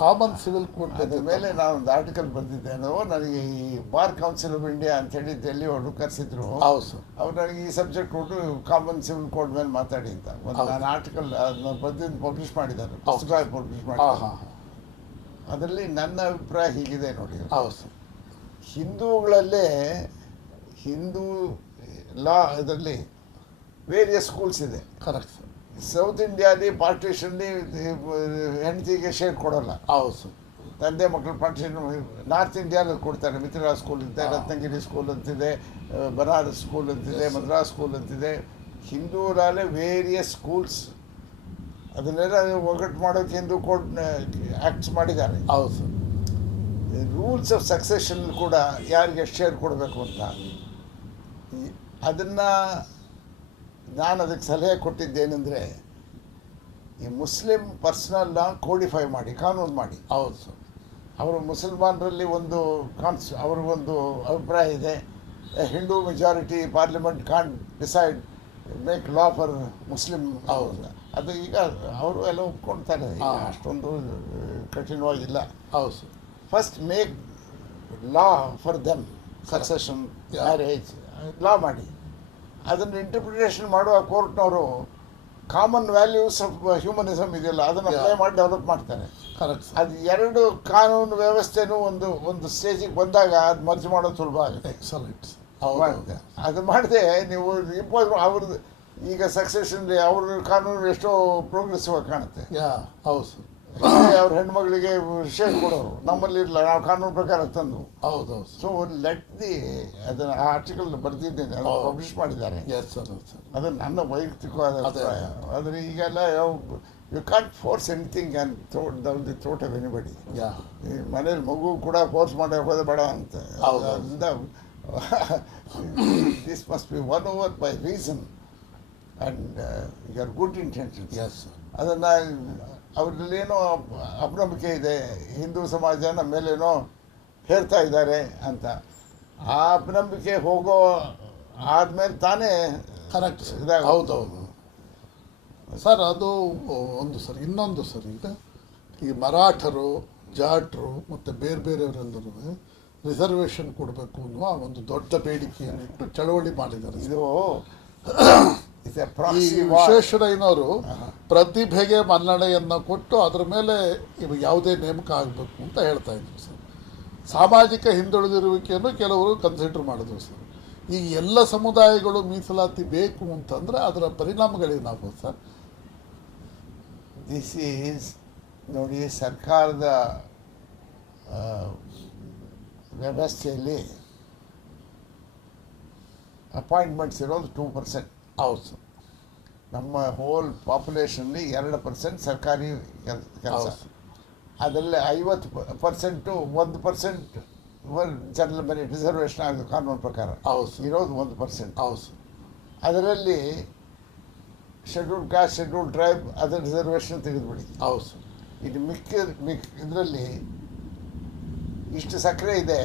Common civil code ಅದ್ರ ಮೇಲೆ ನಾನು ಒಂದು ಆರ್ಟಿಕಲ್ ಬರೆದಿದ್ದೆ. ನನಗೆ ಈ ಬಾರ್ ಕೌನ್ಸಿಲ್ ಆಫ್ ಇಂಡಿಯಾ ಅಂತ ಹೇಳಿ ಡೆಲ್ಲಿ ಅವರು ಕರೆಸಿದ್ರು. ಹೌದು ಸರ್. ಅವ್ರು ನನಗೆ ಈ ಸಬ್ಜೆಕ್ಟ್ ಕೊಟ್ಟು ಕಾಮನ್ ಸಿವಿಲ್ ಕೋಡ್ ಮೇಲೆ ಮಾತಾಡಿ ಅಂತ ಒಂದು ನಾನು ಆರ್ಟಿಕಲ್ ಬರೆದಿದ್ದು ಪಬ್ಲಿಷ್ ಮಾಡಿದ್ದಾರೆ, ಪುಸ್ತಕ ಪಬ್ಲಿಷ್ ಮಾಡಿದ್ದಾರೆ. ಅದರಲ್ಲಿ ನನ್ನ ಅಭಿಪ್ರಾಯ ಹೀಗಿದೆ ನೋಡಿ. ಹೌದು ಸರ್. ಹಿಂದೂಗಳಲ್ಲೇ ಹಿಂದೂ ಲಾ ಇದರಲ್ಲಿ ವೇರಿಯಸ್ ಸ್ಕೂಲ್ಸ್ ಇದೆ. Correct sir. ಸೌತ್ ಇಂಡಿಯಾಲಿ ಪಾರ್ಟಿಷನ್ಲಿ ಹೆಂಡತಿಗೆ ಶೇರ್ ಕೊಡೋಲ್ಲ. ಹೌದು ಸರ್. ತಂದೆ ಮಕ್ಕಳು ಪಾರ್ಟಿಷನ್. ನಾರ್ತ್ ಇಂಡಿಯಾದಲ್ಲಿ ಕೊಡ್ತಾರೆ. ಮಿಥಿಲಾ ಸ್ಕೂಲ್ ಅಂತೆ, ರತ್ನಗಿರಿ ಸ್ಕೂಲ್ ಅಂತಿದೆ, ಬನಾರಸ್ ಸ್ಕೂಲ್ ಅಂತಿದೆ, ಮದ್ರಾಸ್ ಸ್ಕೂಲ್ ಅಂತಿದೆ. ಹಿಂದೂರಲ್ಲೇ ವೇರಿಯಸ್ ಸ್ಕೂಲ್ಸ್. ಅದನ್ನೆಲ್ಲ ಒಗ್ಗಟ್ಟು ಮಾಡೋಕ್ಕೆ ಹಿಂದೂ ಕೋಡ್ ಆ್ಯಕ್ಟ್ಸ್ ಮಾಡಿದ್ದಾರೆ. ಹೌದು ಸರ್. ರೂಲ್ಸ್ ಆಫ್ ಸಕ್ಸೆಷನ್ ಕೂಡ ಯಾರಿಗೆ ಎಷ್ಟು ಶೇರ್ ಕೊಡಬೇಕು ಅಂತ ಅದನ್ನು ನಾನು ಅದಕ್ಕೆ ಸಲಹೆ ಕೊಟ್ಟಿದ್ದೇನೆಂದರೆ, ಈ ಮುಸ್ಲಿಂ ಪರ್ಸ್ನಲ್ನ ಕೋಡಿಫೈ ಮಾಡಿ, ಕಾನೂನು ಮಾಡಿ. ಹೌದು ಸರ್. ಅವರು ಮುಸಲ್ಮಾನರಲ್ಲಿ ಒಂದು ಅವ್ರಿಗೊಂದು ಅಭಿಪ್ರಾಯ ಇದೆ, Hindu majority parliament can't decide make law for Muslim. ಹೌದು. ಅದು ಈಗ ಅವರು ಎಲ್ಲ ಒಪ್ಕೊಳ್ತಾರೆ, ಅಷ್ಟೊಂದು ಕಠಿಣವಾಗಿಲ್ಲ. ಹೌದು sir. First make law for them, succession, marriage law ಮಾಡಿ. ಅದನ್ನು ಇಂಟರ್ಪ್ರಿಟೇಷನ್ ಮಾಡುವ ಕೋರ್ಟ್ನವರು ಕಾಮನ್ ವ್ಯಾಲ್ಯೂಸ್ ಆಫ್ ಹ್ಯೂಮನಿಸಮ್ ಇದೆಯಲ್ಲ ಅದನ್ನು ಅಪ್ಲೈ ಮಾಡಿ ಡೆವಲಪ್ ಮಾಡ್ತಾರೆ. ಕರೆಕ್ಟ್. ಅದು ಎರಡು ಕಾನೂನು ವ್ಯವಸ್ಥೆನೂ ಒಂದು ಸ್ಟೇಜಿಗೆ ಬಂದಾಗ ಅದು ಮರ್ಜ್ ಮಾಡೋದು ಸುಲಭ ಆಗುತ್ತೆ. ಎಕ್ಸಲೆಂಟ್. ಅದು ಮಾಡಿದೆ ನೀವು ಇಂಪೋಸ್ ಅವ್ರದ್ದು ಈಗ ಸಕ್ಸೆಷನ್ಲಿ ಅವ್ರ ಕಾನೂನು ಎಷ್ಟೋ ಪ್ರೋಗ್ರೆಸಿವ್ ಆಗಿ ಕಾಣುತ್ತೆ. ಹೌದು ಸರ್. ಅವ್ರ ಹೆಣ್ಮಗಳಿಗೆ ಶೇರ್ ಕೊಡೋರು, ನಮ್ಮಲ್ಲಿ ಇರಲ್ಲ, ನಾವು ಕಾನೂನು ಪ್ರಕಾರ ತಂದು. ಹೌದು. ಸೊ ಲೆಟ್ ದಿ ಅದನ್ನು ಆ ಆರ್ಟಿಕಲ್ ಬರೆದಿದ್ದೇನೆ, ಅದನ್ನು ಪಬ್ಲಿಷ್ ಮಾಡಿದ್ದಾರೆ. ಅದು ನನ್ನ ವೈಯಕ್ತಿಕವಾದ ಅಭಿಪ್ರಾಯ. ಆದರೆ ಈಗೆಲ್ಲ you can't force anything and throat down the throat of anybody. ಮನೇಲಿ ಮಗು ಕೂಡ ಫೋರ್ಸ್ ಮಾಡಿ ಹೋಗೋದೇ ಬೇಡ ಅಂತ. ಅದರಿಂದ this must be won over by reason and your good intentions. ಅದನ್ನು ಅವ್ರಲ್ಲೇನೋ ಅಪನಂಬಿಕೆ ಇದೆ, ಹಿಂದೂ ಸಮಾಜ ನಮ್ಮ ಮೇಲೇನೋ ಹೇರ್ತಾ ಇದ್ದಾರೆ ಅಂತ. ಆ ಅಪನಂಬಿಕೆ ಹೋಗೋ ಆದಮೇಲೆ ತಾನೇ ಕರೆಕ್ಟ್. ಹೌದೌದು ಸರ್. ಅದು ಒಂದು ಸರ್. ಇನ್ನೊಂದು ಸರ್, ಈಗ ಈ ಮರಾಠರು, ಜಾಟ್ರು ಮತ್ತು ಬೇರೆ ಬೇರೆಯವರೆಲ್ಲರೂ ರಿಸರ್ವೇಷನ್ ಕೊಡಬೇಕು ಅನ್ನುವ ಒಂದು ದೊಡ್ಡ ಬೇಡಿಕೆಯನ್ನಿಟ್ಟು ಚಳವಳಿ ಮಾಡಿದ್ದಾರೆ. ಇದು ಈ ವಿಶ್ವೇಶ್ವರಯ್ಯನವರು ಪ್ರತಿಭೆಗೆ ಮನ್ನಣೆಯನ್ನು ಕೊಟ್ಟು ಅದರ ಮೇಲೆ ಯಾವುದೇ ನೇಮಕ ಆಗಬೇಕು ಅಂತ ಹೇಳ್ತಾ ಇದ್ರು ಸರ್. ಸಾಮಾಜಿಕ ಹಿಂದುಳಿದಿರುವಿಕೆಯನ್ನು ಕೆಲವರು ಕನ್ಸಿಡರ್ ಮಾಡಿದ್ರು ಸರ್. ಈಗ ಎಲ್ಲ ಸಮುದಾಯಗಳು ಮೀಸಲಾತಿ ಬೇಕು ಅಂತಂದರೆ ಅದರ ಪರಿಣಾಮಗಳೇನಾಗ್ಬೋದು ಸರ್? ದಿಸ್ ಈಸ್ ನೋಡಿ, ಸರ್ಕಾರದ ವ್ಯವಸ್ಥೆಯಲ್ಲಿ ಅಪಾಯಿಂಟ್ಮೆಂಟ್ಸ್ ಇರೋದು 2%. ಹೌದು ಸರ್. ನಮ್ಮ ಹೋಲ್ ಪಾಪ್ಯುಲೇಷನ್ಲಿ 2% ಸರ್ಕಾರಿ ಕೆಲಸ. ಹೌದು. ಅದರಲ್ಲಿ 50% 1% ಜನರಲ್ ಮೆರಿಟ್ ರಿಸರ್ವೇಷನ್ ಆಗೋದು ಕಾನೂನು ಪ್ರಕಾರ. ಹೌದು. ಇರೋದು 1%. ಹೌದು. ಅದರಲ್ಲಿ ಶೆಡ್ಯೂಲ್ಡ್ ಕಾಸ್ಟ್, ಶೆಡ್ಯೂಲ್ಡ್ ಟ್ರೈಬ್ ಅದರ ರಿಸರ್ವೇಷನ್ ತೆಗೆದುಬಿಡಿ. ಹೌದು. ಇದು ಇದರಲ್ಲಿ ಇಷ್ಟು ಸಕ್ಕರೆ ಇದೆ,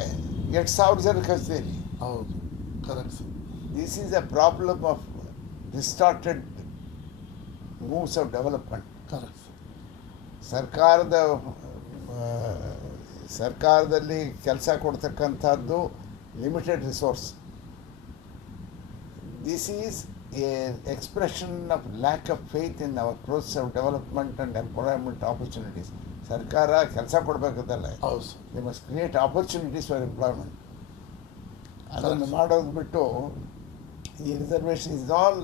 8,000 ಜನ ಕಲಿಸ್ತೀರಿ. ಹೌದು. Correct sir. This is a problem of distorted moves of development. Correct sir. ಸರ್ಕಾರದಲ್ಲಿ ಕೆಲಸ ಕೊಡ್ತಕ್ಕಂಥದ್ದು limited resource. This is a expression of lack of faith in our process of development and employment opportunities. ಸರ್ಕಾರ ಕೆಲಸ ಕೊಡಬೇಕಂತಲ್ಲ, ಹೌದು sir. They must create opportunities for employment. ಅದನ್ನು ಮಾಡೋದು ಬಿಟ್ಟು ಈ reservation is all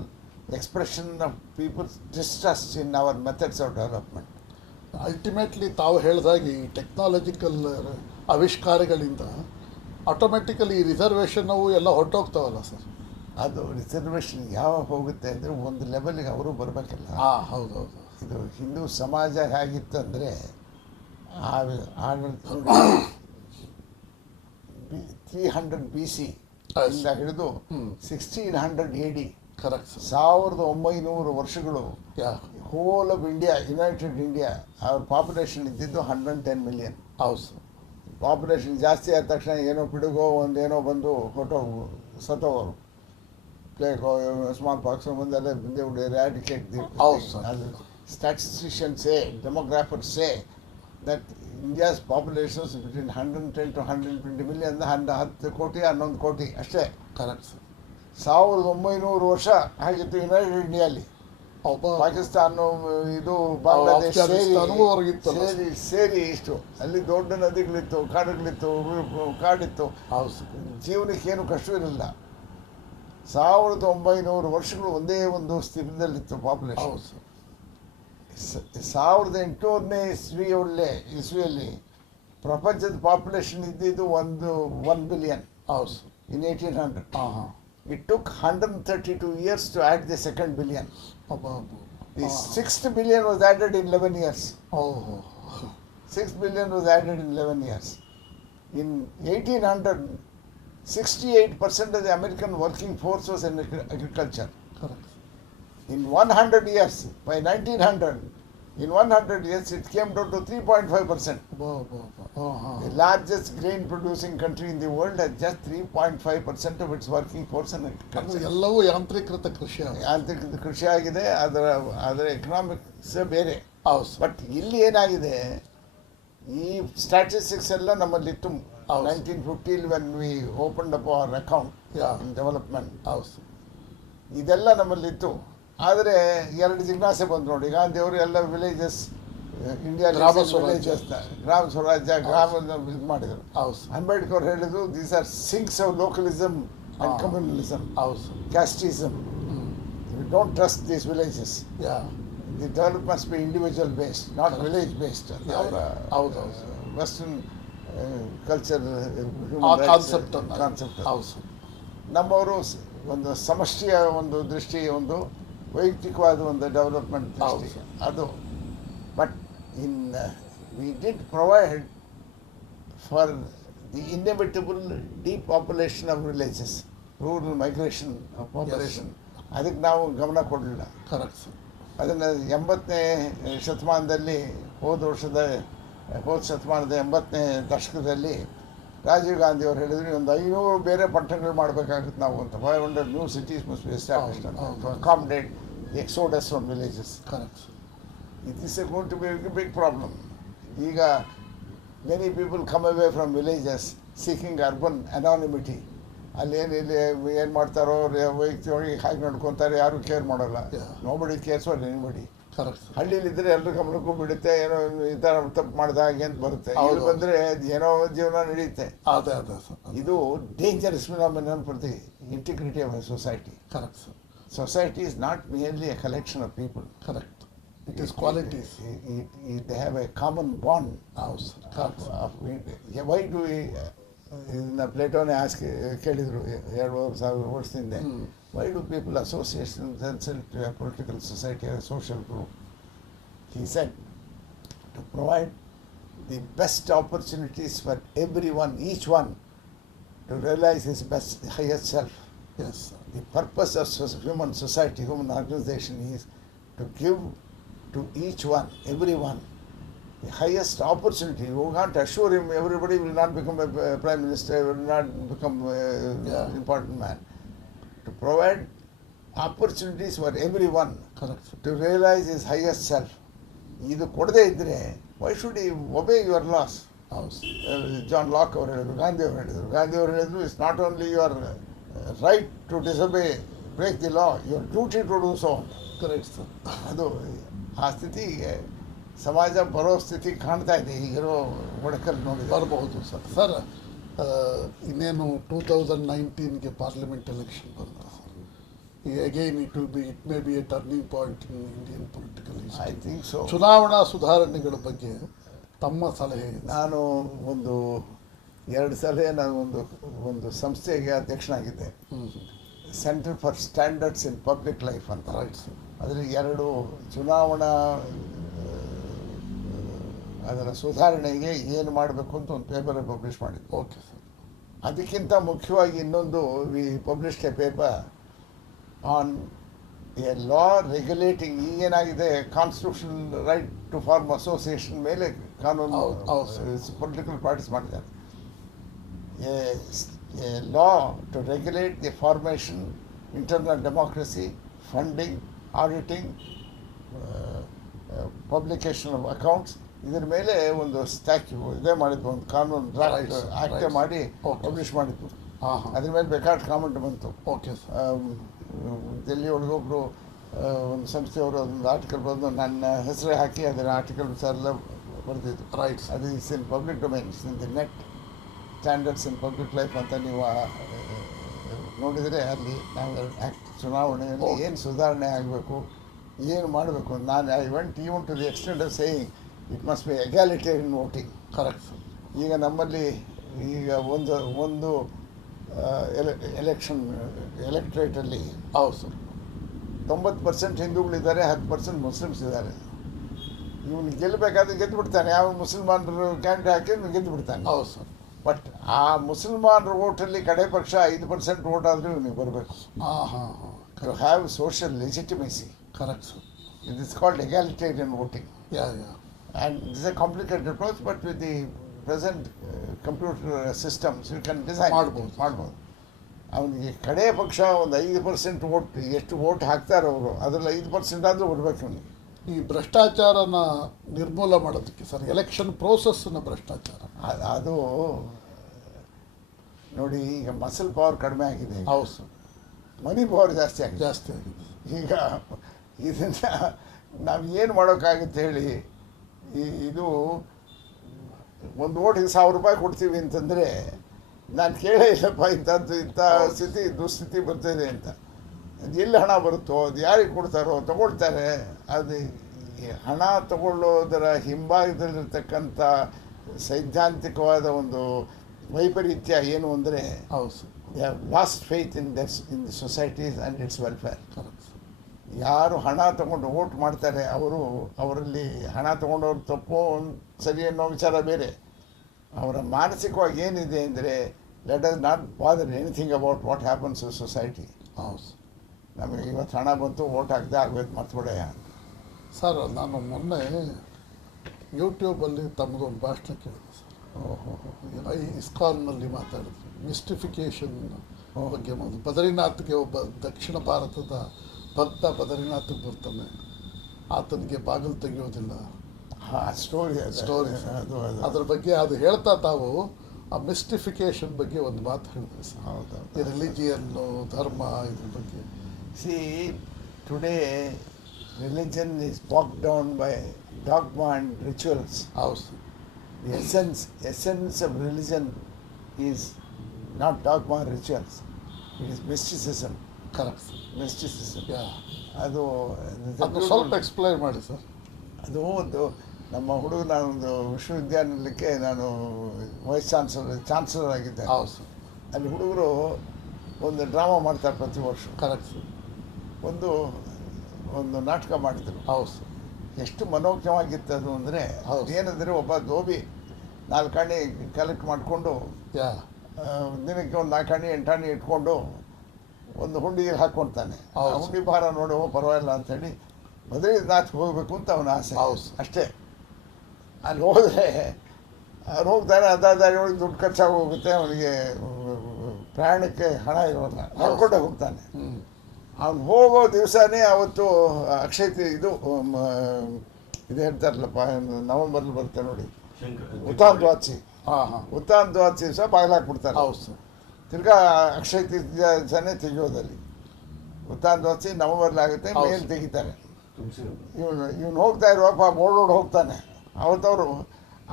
expression of people's distrust in our methods of development. Ultimately ತಾವು ಹೇಳಿದಾಗೆ ಈ ಟೆಕ್ನಾಲಜಿಕಲ್ ಆವಿಷ್ಕಾರಗಳಿಂದ ಆಟೋಮೆಟಿಕಲಿ ಈ ರಿಸರ್ವೇಷನ್ ಅವು ಎಲ್ಲ ಹೊರಟೋಗ್ತಾವಲ್ಲ ಸರ್. ಅದು ರಿಸರ್ವೇಷನ್ ಯಾವಾಗ ಹೋಗುತ್ತೆ ಅಂದರೆ ಒಂದು ಲೆವೆಲ್ಗೆ ಅವರು ಬರಬೇಕಲ್ಲ. ಹೌದು ಹೌದು. ಇದು ಹಿಂದೂ ಸಮಾಜ ಹೇಗಿತ್ತಂದರೆ 300 BC ಇಂದ ಹಿಡಿದು 1600 AD, ಕರೆಕ್ಟ್ ಸರ್. 1900 ವರ್ಷಗಳು yeah whole of India, united India, ಅವ್ರ ಪಾಪ್ಯುಲೇಷನ್ ಇದ್ದಿದ್ದು 110 million. ಹೌದು ಸರ್. ಪಾಪ್ಯುಲೇಷನ್ ಜಾಸ್ತಿ ಆದ ತಕ್ಷಣ ಏನೋ ಪಿಡುಗೋ ಒಂದೇನೋ ಬಂದು ಸತ್ತೋಗೋರು. ಪ್ಲೇಗೋ, ಸ್ಮಾಲ್ ಪಾಕ್ಸ್ ಮುಂದೆಲ್ಲ ಮುಂದೆ eradicate. Statisticians say, demographers say that India's population is between 110 to 120 million, 10 ಕೋಟಿ 11 ಕೋಟಿ ಅಷ್ಟೇ. Correct sir. 1900 ವರ್ಷ ಆಗಿತ್ತು ಯುನೈಟೆಡ್ ಇಂಡಿಯಾಲಿ. ಪಾಕಿಸ್ತಾನ, ಇದು ಬಾಂಗ್ಲಾದೇಶ ಸೇರಿ ಇಷ್ಟು. ಅಲ್ಲಿ ದೊಡ್ಡ ನದಿಗಳಿತ್ತು, ಕಾಡುಗಳಿತ್ತು, ಕಾಡಿತ್ತು, ಜೀವನಕ್ಕೇನು ಕಷ್ಟವಿರಲಿಲ್ಲ. 1900 ವರ್ಷಗಳು ಒಂದೇ ಒಂದು ಸ್ಥಿತಿಯಲ್ಲಿತ್ತು ಪಾಪ್ಯುಲೇಷನ್. 1800ನೇ ಇಸ್ವಿಯಲ್ಲಿ ಪ್ರಪಂಚದ ಪಾಪ್ಯುಲೇಷನ್ ಇದ್ದಿದ್ದು 1 billion in 1800. It took 132 years to add the 2nd billion. The 6th billion was added in 11 years. 6 billion was added in 11 years. In 1800, 68% of the American working force was in agriculture. Correct. In 100 years, by 1900, in 100 years, it came down to 3.5%. The largest grain producing country in the world has just 3.5% of its working force in agriculture. ಎಲ್ಲವೂ ಯಾಂತ್ರೀಕೃತ ಕೃಷಿ. ಯಾಂತ್ರೀಕೃತ ಕೃಷಿ ಆಗಿದೆ. ಅದರ economics ಬೇರೆ. But ಇಲ್ಲಿ ಏನಾಗಿದೆ, ಈ ಸ್ಟ್ಯಾಟಿಸ್ಟಿಕ್ಸ್ ಎಲ್ಲ ನಮ್ಮಲ್ಲಿತ್ತು 1950 when we opened up our account in development. ಇದೆಲ್ಲ ನಮ್ಮಲ್ಲಿತ್ತು. ಆದರೆ 2 ಜಿಜ್ಞಾಸೆ ಬಂದು ನೋಡಿ. ಗಾಂಧಿಯವರು ಎಲ್ಲ ವಿಲೇಜಸ್, ಇಂಡಿಯಾ ವಿಲೇಜಸ್, ಗ್ರಾಮ ಸ್ವರಾಜ್ಯ, ಗ್ರಾಮ ಇದು ಮಾಡಿದರು. ಅಂಬೇಡ್ಕರ್ ಹೇಳಿದ್ರು, these are sinks of localism and communalism, casteism. We don't trust these villages. The development must be individual based, not village based. Western culture concept. ನಮ್ಮವರು ಒಂದು ಸಮಷ್ಟಿಯ ಒಂದು ದೃಷ್ಟಿ, ಒಂದು ವೈಯಕ್ತಿಕವಾದ ಒಂದು ಡೆವಲಪ್ಮೆಂಟ್ ದೃಷ್ಟಿ ಅದು. But we did provide for the inevitable depopulation of villages, rural migration of population. ಅದಕ್ಕೆ ನಾವು ಗಮನ ಕೊಡಲಿಲ್ಲ. ಅದನ್ನು 80ನೇ ಶತಮಾನದಲ್ಲಿ, ಹೋದ ಶತಮಾನದ 80ನೇ ದಶಕದಲ್ಲಿ ರಾಜೀವ್ ಗಾಂಧಿ ಅವರು ಹೇಳಿದ್ರು, ಒಂದು 500 ಬೇರೆ ಪಟ್ಟಣಗಳು ಮಾಡಬೇಕಾಗುತ್ತೆ ನಾವು ಅಂತ. 500 new cities must be established to accommodate the exodus from villages. It is going to be a big problem. ಈಗ many people come away from villages seeking urban anonymity. ಅಲ್ಲಿ ಏನು ಮಾಡ್ತಾರೋ, ವೈಯಕ್ತಿಕವಾಗಿ ಹಾಗೆ ನಡ್ಕೊತಾರೆ, ಯಾರು ಕೇರ್ ಮಾಡೋಲ್ಲ. Nobody cares for anybody. ಹಳ್ಳಿಲಿದ್ದರೆ ಎಲ್ಲರ ಗಮನಕ್ಕೂ ಬಿಡುತ್ತೆ, ಏನೋ ಈ ಥರ ತಪ್ಪು ಮಾಡಿದ ಹಾಗೆ ಅಂತ ಬರುತ್ತೆ. ಇಲ್ಲಿ ಬಂದರೆ ಏನೋ ಜೀವನ ನಡೆಯುತ್ತೆ. ಇದು dangerous phenomenon for the integrity of A society. Society is not merely a collection of people. It is qualities. They have a common bond. Why do we, ಪ್ಲೇಟೋನೇ ಕೇಳಿದರು 2,000 ವರ್ಷದಿಂದ, Why do people associate themselves to a political society or a social group? He said, to provide the best opportunities for everyone, each one, to realize his best, highest self. Yes, sir. The purpose of human society, human organization is to give to each one, everyone, the highest opportunity. You can't assure him everybody will not become a prime minister, will not become an important man. To provide opportunities for everyone Correct, sir. to realize his highest self. ಇದು ಕೊಡದೇ ಇದ್ದರೆ why should he obey your laws? ಹೌದು sir. John Locke ಅವರು ಹೇಳಿದರು, ಗಾಂಧಿಯವರು ಹೇಳಿದರು, it's not only your right to disobey, break the law, your duty to do so. Correct sir. ಅದು ಆ ಸ್ಥಿತಿಗೆ ಸಮಾಜ ಬರೋ ಸ್ಥಿತಿ ಕಾಣ್ತಾ ಇದೆ ಈಗಿರೋ ಒಡಕಲ್ಲಿ ನೋಡಿ. ಬರಬಹುದು ಸರ್. ಸರ್, ಇನ್ನೇನು 2019ಗೆ ಪಾರ್ಲಿಮೆಂಟ್ ಎಲೆಕ್ಷನ್ ಬರುತ್ತೆ sir. Again it may be A turning point in Indian political history. I think so. ಚುನಾವಣಾ ಸುಧಾರಣೆಗಳ ಬಗ್ಗೆ ತಮ್ಮ ಸಲಹೆ? ನಾನು ಒಂದು 2 ಸಲ ನಾನು ಒಂದು ಸಂಸ್ಥೆಗೆ ಅಧ್ಯಕ್ಷನಾಗಿದ್ದೆ, centre for standards in public life ಅಂತ. Right sir. ಅದರಲ್ಲಿ 2 ಚುನಾವಣಾ ಅದರ ಸುಧಾರಣೆಗೆ ಏನು ಮಾಡಬೇಕು ಅಂತ ಒಂದು ಪೇಪರ್ ಪಬ್ಲಿಷ್ ಮಾಡಿದ್ವಿ. Okay sir. ಅದಕ್ಕಿಂತ ಮುಖ್ಯವಾಗಿ ಇನ್ನೊಂದು, we published a paper on a law regulating, ಈಗೇನಾಗಿದೆ constitution right to form association ಮೇಲೆ ಕಾನೂನು ಪೊಲಿಟಿಕಲ್ ಪಾರ್ಟೀಸ್ ಮಾಡಿದ್ದಾರೆ. A law to regulate the formation, internal democracy, funding, auditing, publication of accounts, ಇದರ ಮೇಲೆ ಒಂದು ಸ್ಟ್ಯಾಚ್ಯೂ ಇದೇ ಮಾಡಿದ್ವು, ಒಂದು ಕಾನೂನು ಡ್ರಾಫ್ಟ್ ಆಕ್ಟೇ ಮಾಡಿ ಪಬ್ಲಿಷ್ ಮಾಡಿದ್ವು. ಅದ್ರ ಮೇಲೆ ಬೇಕಾದ ಕಾಮೆಂಟ್ ಬಂತು. Okay sir. ಡೆಲ್ಲಿ ಒಳಗೊಬ್ಬರು ಒಂದು ಸಂಸ್ಥೆಯವರು ಅದೊಂದು ಆರ್ಟಿಕಲ್ ಬರೆದು ನನ್ನ ಹೆಸರೇ ಹಾಕಿ ಅದರ ಆರ್ಟಿಕಲ್ಸ್ ಎಲ್ಲ ಬರೆದಿದ್ದು. ರೈಟ್. ಅದು is in public domain, in the net, standards in public life ಅಂತ ನೀವು ನೋಡಿದರೆ ಅಲ್ಲಿ ನಾವು ಚುನಾವಣೆಯಲ್ಲಿ ಏನು ಸುಧಾರಣೆ ಆಗಬೇಕು, ಏನು ಮಾಡಬೇಕು. ನಾನು I went even to the extent of saying it must be egalitarian voting. Correct sir. ಈಗ ನಮ್ಮಲ್ಲಿ ಈಗ ಒಂದು ಎಲೆಕ್ಟ್ರೇಟಲ್ಲಿ ಹೌದು ಸರ್, 90% ಹಿಂದೂಗಳಿದ್ದಾರೆ, 10% ಮುಸ್ಲಿಮ್ಸ್ ಇದ್ದಾರೆ. ಇವನು ಗೆಲ್ಲಬೇಕಾದ್ರೆ ಗೆದ್ದು ಬಿಡ್ತಾನೆ, ಯಾವ ಮುಸಲ್ಮಾನರು ಕ್ಯಾಂಡಿಡೇಟ್ ಹಾಕಿ ಗೆದ್ದು ಬಿಡ್ತಾನೆ. ಹೌದು ಸರ್. ಬಟ್ ಆ ಮುಸಲ್ಮಾನರ ಓಟಲ್ಲಿ ಕಡೆ ಪಕ್ಷ 5% ಓಟ್ ಆದರೂ ಇವನಿಗೆ ಬರಬೇಕು. To have social legitimacy. Correct sir. It is called egalitarian voting. Yeah. And this is a complicated approach, but with the present computer systems, you can design. ಮಾಡ್ಬೋದು. ಅವನಿಗೆ ಕಡೆ ಪಕ್ಷ ಒಂದು 5% ಓಟ್, ಎಷ್ಟು ಓಟ್ ಹಾಕ್ತಾರೋ ಅವರು ಅದರಲ್ಲಿ 5% ಆದರೂ ಬರಬೇಕು ಅವನಿಗೆ. ಈ ಭ್ರಷ್ಟಾಚಾರನ ನಿರ್ಮೂಲ ಮಾಡೋದಕ್ಕೆ ಸರ್, ಎಲೆಕ್ಷನ್ ಪ್ರೋಸೆಸ್ನ ಭ್ರಷ್ಟಾಚಾರ ಅದು ನೋಡಿ, ಈಗ ಮಸಲ್ ಪವರ್ ಕಡಿಮೆ ಆಗಿದೆ. ಹೌದು ಸರ್. ಮನಿ ಪವರ್ ಜಾಸ್ತಿ ಆಗಿದೆ. ಈಗ ಇದನ್ನು ನಾವು ಏನು ಮಾಡೋಕ್ಕಾಗುತ್ತೆ ಹೇಳಿ? ಇದು ಒಂದು ಓಟಿಗೆ 1000 ರೂಪಾಯಿ ಕೊಡ್ತೀವಿ ಅಂತಂದರೆ ನಾನು ಕೇಳೇ ಇಲ್ಲಪ್ಪ ಇಂಥ ಸ್ಥಿತಿ ದುಸ್ಥಿತಿ ಬರ್ತಾಯಿದೆ ಅಂತ. ಅದು ಎಲ್ಲಿ ಹಣ ಬರುತ್ತೋ, ಅದು ಯಾರಿಗೆ ಕೊಡ್ತಾರೋ ತಗೊಳ್ತಾರೆ. ಅದು ಹಣ ತಗೊಳ್ಳೋದರ ಹಿಂಭಾಗದಲ್ಲಿರ್ತಕ್ಕಂಥ ಸೈದ್ಧಾಂತಿಕವಾದ ಒಂದು ವೈಪರೀತ್ಯ ಏನು ಅಂದರೆ, they have lost faith in the societies and it's welfare. ಯಾರು ಹಣ ತಗೊಂಡು ವೋಟ್ ಮಾಡ್ತಾರೆ ಅವರಲ್ಲಿ ಹಣ ತಗೊಂಡವ್ರು ತಪ್ಪೋ ಸರಿ ಅನ್ನೋ ವಿಚಾರ ಬೇರೆ. ಅವರ ಮಾನಸಿಕವಾಗಿ ಏನಿದೆ ಅಂದರೆ, let us not bother anything about what happens to society. ನಮಗೆ ಇವತ್ತು ಹಣ ಬಂತು, ವೋಟ್ ಹಾಕಿದೆ, ಆಗೋಯ್ತು, ಮರ್ತುಬಿಡಯ್ಯ. ಸರ್, ನಾನು ಮೊನ್ನೆ ಯೂಟ್ಯೂಬಲ್ಲಿ ತಮ್ಮದೊಂದು ಭಾಷಣ ಕೇಳಿದೆ ಸರ್. ಇಸ್ಕಾನ್ನಲ್ಲಿ ಮಾತಾಡಿದ್ರು ಮಿಸ್ಟಿಫಿಕೇಷನ್ ಬಗ್ಗೆ. ಬದರಿನಾಥ್ಗೆ ಒಬ್ಬ ದಕ್ಷಿಣ ಭಾರತದ ಭಕ್ತ ಬದರಿನಾಥ್ಗೆ ಬರ್ತಾನೆ, ಆತನಿಗೆ ಬಾಗಿಲು ತೆಗೆಯೋದಿಲ್ಲ. ಸ್ಟೋರಿ ಅದ್ರ ಬಗ್ಗೆ ಅದು ಹೇಳ್ತಾ ತಾವು ಆ ಮಿಸ್ಟಿಫಿಕೇಷನ್ ಬಗ್ಗೆ ಒಂದು ಮಾತು ಹೇಳಿದ್ರಿ ಸರ್. ಹೌದು. ಈ ರಿಲಿಜಿಯನ್ನು, ಧರ್ಮ, ಇದ್ರ ಬಗ್ಗೆ. See, today religion is backed down by dogma and rituals. ಹೌದು sir. The essence of religion is not dogma or rituals, it is mysticism. Correct sir. Mysticism. ಅದು ಸ್ವಲ್ಪ ಎಕ್ಸ್ಪ್ಲೈನ್ ಮಾಡಿ ಸರ್. ಅದು ಒಂದು ನಮ್ಮ ನಾನೊಂದು ವಿಶ್ವವಿದ್ಯಾನಿಲಯಕ್ಕೆ ನಾನು ವೈಸ್ ಚಾನ್ಸಲರ್ ಆಗಿದ್ದೆ. ಹೌದು ಸರ್. ಅಲ್ಲಿ ಹುಡುಗರು ಒಂದು ಡ್ರಾಮಾ ಮಾಡ್ತಾರೆ ಪ್ರತಿ ವರ್ಷ. Correct sir. ಒಂದು ಒಂದು ನಾಟಕ ಮಾಡಿದ್ರು. ಹೌದು ಸರ್. ಎಷ್ಟು ಮನೋಜ್ಞವಾಗಿತ್ತು ಅದು ಅಂದರೆ, ಏನಂದರೆ ಒಬ್ಬ ಧೋಬಿ 4 ಆಣೆ ಕಲೆಕ್ಟ್ ಮಾಡಿಕೊಂಡು ದಿನಕ್ಕೆ ಒಂದು 4 ಆಣೆ 8 ಆಣೆ ಇಟ್ಕೊಂಡು ಒಂದು ಹುಂಡಿಗೆ ಹಾಕ್ಕೊಳ್ತಾನೆ. ಹುಂಡಿ ಭಾರ ನೋಡಿ ಪರವಾಗಿಲ್ಲ ಅಂಥೇಳಿ ಬದ್ರಿನಾಥ್ ಹೋಗಬೇಕು ಅಂತ ಅವನ ಆಸೆ. ಅಷ್ಟೇ. ಅಲ್ಲಿ ಹೋದರೆ ಅವ್ರು ಹೋಗ್ತಾನೆ, ಅದಾದಾರಿ ಒಳಗೆ ದುಡ್ಡು ಖರ್ಚಾಗಿ ಹೋಗುತ್ತೆ, ಅವನಿಗೆ ಪ್ರಯಾಣಕ್ಕೆ ಹಣ ಇರೋಲ್ಲ, ನಡ್ಕೊಂಡೇ ಹೋಗ್ತಾನೆ. ಅವ್ನು ಹೋಗೋ ದಿವಸನೇ ಅವತ್ತು ಅಕ್ಷಯ ಇದು ಹೇಳ್ತಾರಲ್ಲಪ್ಪ, ನವಂಬರ್ಲಿ ಬರುತ್ತೆ ನೋಡಿ, ಉತ್ತಾನ್ ದ್ವಾದಶಿ. ಉತ್ತಾನ್ ದ್ವಾದಶಿ ದಿವಸ ಬಾಗಿಲಾಕ್ಬಿಡ್ತಾರೆ. ಹೌದು ಸರ್. ತಿರ್ಗಾ ಅಕ್ಷಯ ದಿವಸನೇ ತೆಗೆಯೋದಲ್ಲಿ. ಉತ್ತಾನ್ ದ್ವಾದಶಿ ನವಂಬರ್ಲಿ ಆಗುತ್ತೆ, ಮೇಲೆ ತೆಗಿತಾರೆ. ಇವನು ಹೋಗ್ತಾ ಇರುವಾಗ ಓಡೋಡು ಹೋಗ್ತಾನೆ. ಅವತ್ತವರು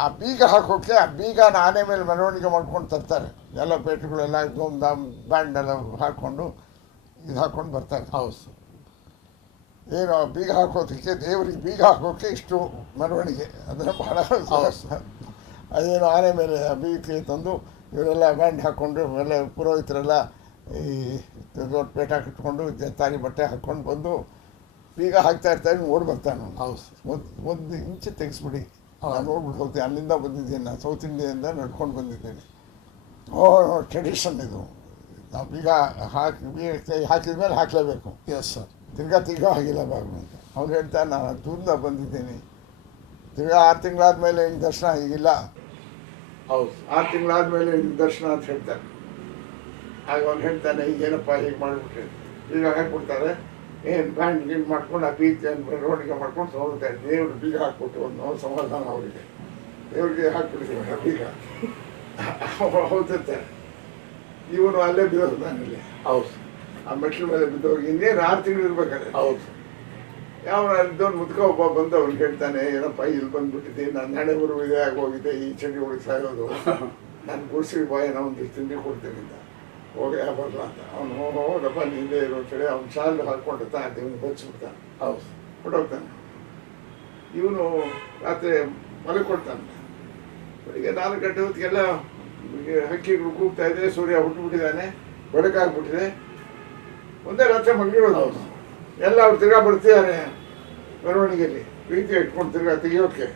ಆ ಬೀಗ ಹಾಕೋಕ್ಕೆ ಆ ಬೀಗನ ಆನೆ ಮೇಲೆ ಮೆರವಣಿಗೆ ಮಾಡ್ಕೊಂಡು ತರ್ತಾರೆ. ಎಲ್ಲ ಪೇಟೆಗಳೆಲ್ಲ ಧೂಮ್ ಧಾಮ್ ಬ್ಯಾಂಡ್ ಎಲ್ಲ ಹಾಕ್ಕೊಂಡು ಇದು ಹಾಕ್ಕೊಂಡು ಬರ್ತಾರೆ. ಹೌದು ಸರ್. ಏನು ಬೀಗ ಹಾಕೋದಕ್ಕೆ, ದೇವರಿಗೆ ಬೀಗ ಹಾಕೋಕ್ಕೆ ಇಷ್ಟು ಮೆರವಣಿಗೆ. ಅದನ್ನು ಭಾಳ ಅದೇನು ಆನೆ ಮೇಲೆ ಬೀಗ ತಂದು ಇವರೆಲ್ಲ ಬ್ಯಾಂಡ್ ಹಾಕ್ಕೊಂಡು ಎಲ್ಲ ಪುರೋಹಿತರೆಲ್ಲ ಈ ದೊಡ್ಡ ಪೇಟ ಕಟ್ಕೊಂಡು ತಾರಿ ಬಟ್ಟೆ ಹಾಕ್ಕೊಂಡು ಬಂದು ಬೀಗ ಹಾಕ್ತಾ ಇರ್ತಾರೆ. ಓಡಿ ಬರ್ತಾನೆ. ಹೌದು ಸರ್. ಒಂದು ಇಂಚು ತೆಗೆಸ್ಬಿಡಿ, ನಾನು ನೋಡ್ಬಿಟ್ಟು ಹೋಗ್ತೀನಿ, ಅಲ್ಲಿಂದ ಬಂದಿದ್ದೀನಿ, ನಾನು ಸೌತ್ ಇಂಡಿಯಿಂದ ನಡ್ಕೊಂಡು ಬಂದಿದ್ದೇನೆ. ಟ್ರೆಡಿಷನ್ ಇದು. ನಾವು ಬೀಗ ಹಾಕಿದ ಮೇಲೆ ಹಾಕಲೇಬೇಕು. Yes sir. ತಿರ್ಗಾ ಆಗಿಲ್ಲ ಬಾಬು ಅಂತ ಅವ್ನು ಹೇಳ್ತಾನೆ, ನಾನು ದೂರಿಂದ ಬಂದಿದ್ದೀನಿ, ತಿರ್ಗಾ 6 ತಿಂಗಳಾದ್ಮೇಲೆ ನಿನ್ನ ದರ್ಶನ ಈಗಿಲ್ಲ. ಹೌದು. 6 ತಿಂಗಳಾದ್ಮೇಲೆ ನಿನ್ನ ದರ್ಶನ ಅಂತ ಹೇಳ್ತಾನೆ. ಆಗ ಅವ್ನು ಹೇಳ್ತಾನೆ, ಈಗೇನಪ್ಪ ಹೀಗೆ ಮಾಡಿಬಿಟ್ರೆ ಬೀಗ ಹಾಕ್ಬಿಡ್ತಾರೆ, ಏನು ಬ್ಯಾಂಡ್ ಗೀಡ್ ಮಾಡ್ಕೊಂಡು ಆ ಬೀಚ್ ಮೆರವಣಿಗೆ ಮಾಡ್ಕೊಂಡು ಹೋಗ್ತಾರೆ. ದೇವ್ರು ಬೀಗ ಹಾಕ್ಬಿಟ್ಟು ಒಂದು ಸಮಾಧಾನ ಅವರಿಗೆ, ದೇವ್ರಿಗೆ ಹಾಕ್ಬಿಡ್ತೀವಿ ಬೀಗ. ಹೋಗ್ತಿರ್ತಾರೆ. ಇವನು ಅಲ್ಲೇ ಬಿದ್ದೋಗ್ತಾನಲ್ಲಿ. ಹೌದು. ಆ ಮೆಟ್ಲ ಮೇಲೆ ಬಿದ್ದೋಗಿ ಇನ್ನೇನು 6 ತಿಂಗಳು ಇರ್ಬೇಕಾದ್ರೆ. ಹೌದು. ಯಾವ ಅಲ್ಲಿದ್ದವ್ನು ಮುದ್ಕ ಒಬ್ಬ ಬಂದು ಅವ್ನು ಹೇಳ್ತಾನೆ, ಏನಪ್ಪ ಇಲ್ಲಿ ಬಂದ್ಬಿಟ್ಟಿದ್ದೆ, ನನ್ನ ಹಣೆ ಬರುವ ಇದೇ ಆಗೋಗಿದೆ, ಈ ಚಂಡಿ ಹುಡುಗಿ ಸಾಯೋದು, ನಾನು ಗುಡ್ಸಿಗೆ ಬಾಯನ ಒಂದು ತಿಂಡಿ ಕೊಡ್ತೀನಿ ಅಂತ. ಹೋಗಿ ಬರಲ್ಲ ಅಂತ ಅವನು ಹೋದಪ್ಪ ನಿಂದೆ ಇರೋ ಅಂತೇಳಿ ಅವ್ನು ಶಾಲ್ ಹಾಕ್ಕೊಂಡಿರ್ತಾನೆ. ಇವನು ಬಚ್ಚಿಬಿಡ್ತಾನೆ. ಹೌದು. ಕೊಟ್ಟೋಗ್ತಾನೆ. ಇವನು ರಾತ್ರಿ ಮಲಕೊಡ್ತಾನೆ. ಬೆಳಿಗ್ಗೆ 4 ಗಂಟೆ ಹೊತ್ತಿಗೆಲ್ಲ ಹಕ್ಕಿಗಳು ಕೂಗ್ತಾ ಇದೆ, ಸೂರ್ಯ ಹುಟ್ಟುಬಿಟ್ಟಿದ್ದಾನೆ, ಬೆಳಕಾಗ್ಬಿಟ್ಟಿದೆ. ಒಂದೇ ರಾತ್ರಿ ಮಲಗಿರೋದು ಅವನು. ಎಲ್ಲ ಅವ್ರು ತಿರ್ಗಾ ಬರ್ತಿದ್ದಾರೆ ಮೆರವಣಿಗೆಯಲ್ಲಿ, ಪ್ರೀತಿ ಇಟ್ಕೊಂಡು ತಿರ್ಗಾ ತೆಗಿಯೋಕ್ಕೆ.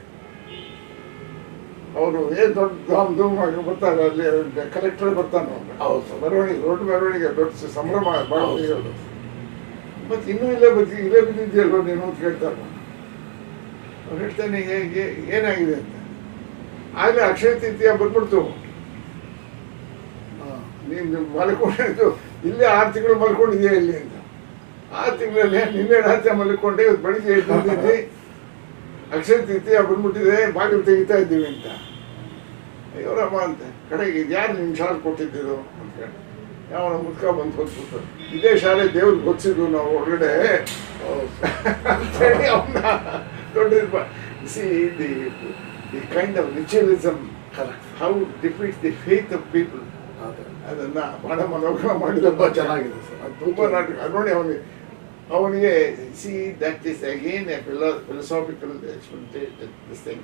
ಅವರು ಏನು ದೊಡ್ಡ ಧಾಮ್ ಧೂಮ್ ಆಗಿ ಬರ್ತಾರೆ. ಅಲ್ಲಿ ಕಲೆಕ್ಟರ್ ಬರ್ತಾನೆ ಅವನು. ಮೆರವಣಿಗೆ, ದೊಡ್ಡ ಮೆರವಣಿಗೆ, ದೊಡ್ಡ ಸಂಭ್ರಮ ಭಾಳ ತೆಗಿಯೋದು. ಮತ್ತು ಇನ್ನೂ ಇಲ್ಲೇ ಬಿದ್ದಿದೆಯಲ್ವ ನೀನು ಅಂತ ಕೇಳ್ತಾರೆ. ಅವ್ರು ಹೇಳ್ತಾನೆ, ಏನಾಗಿದೆ ಅಂತ. ಆಗಲೇ ಅಕ್ಷಯ ತೃತೀಯ ಬಂದ್ಬಿಡ್ತು, ನೀನು ಮಲ್ಕೊಂಡಿದ್ದು ಇಲ್ಲೇ 6 ತಿಂಗಳು ಮಲ್ಕೊಂಡಿದೆಯಾ ಇಲ್ಲಿ ಅಂತ. 6 ತಿಂಗಳಲ್ಲಿ ನಿನ್ನೆ ರಾತ್ರಿ ಮಲ್ಕೊಂಡೆ, ಇವತ್ತು ಬೆಳಿಗ್ಗೆ ಎದ್ದಿದ್ದೀನಿ, ಅಕ್ಷಯ ತೃತೀಯ ಬಂದ್ಬಿಟ್ಟಿದೆ, ಬಾಗಿಲು ತೆಗಿತಾ ಇದ್ದೀವಿ ಅಂತ. ಅಯ್ಯೋರಮ್ಮ ಅಂತ. ಕಡೆಗೆ ಇದು ಯಾರು ನಿಮ್ಮ ಶಾಲೆ ಕೊಟ್ಟಿದ್ದಿದ್ದು ಅಂತ ಹೇಳಿ ಯಾವನ ಮುದ್ಕ ಬಂದು ಹೊತ್ಬಿಟ್ಟು, ಇದೇ ಶಾಲೆ ದೇವ್ರಿಗೆ ಗೊತ್ತಿದ್ದು ನಾವು ಹೊರಗಡೆ ಅಂತೇಳಿ ಅವನ್ನ ದೊಡ್ಡ see the kind of ritualism how defeats the faith of people. ಅದನ್ನು ಬಹಳ ಮನೋಗ್ರಹ ಮಾಡಿ ತುಂಬ ಚೆನ್ನಾಗಿದೆ ಸರ್. ಅದು ತುಂಬ ನಾಟಕ ನೋಡಿ ಅವನಿಗೆ see that is again A philosophical this thing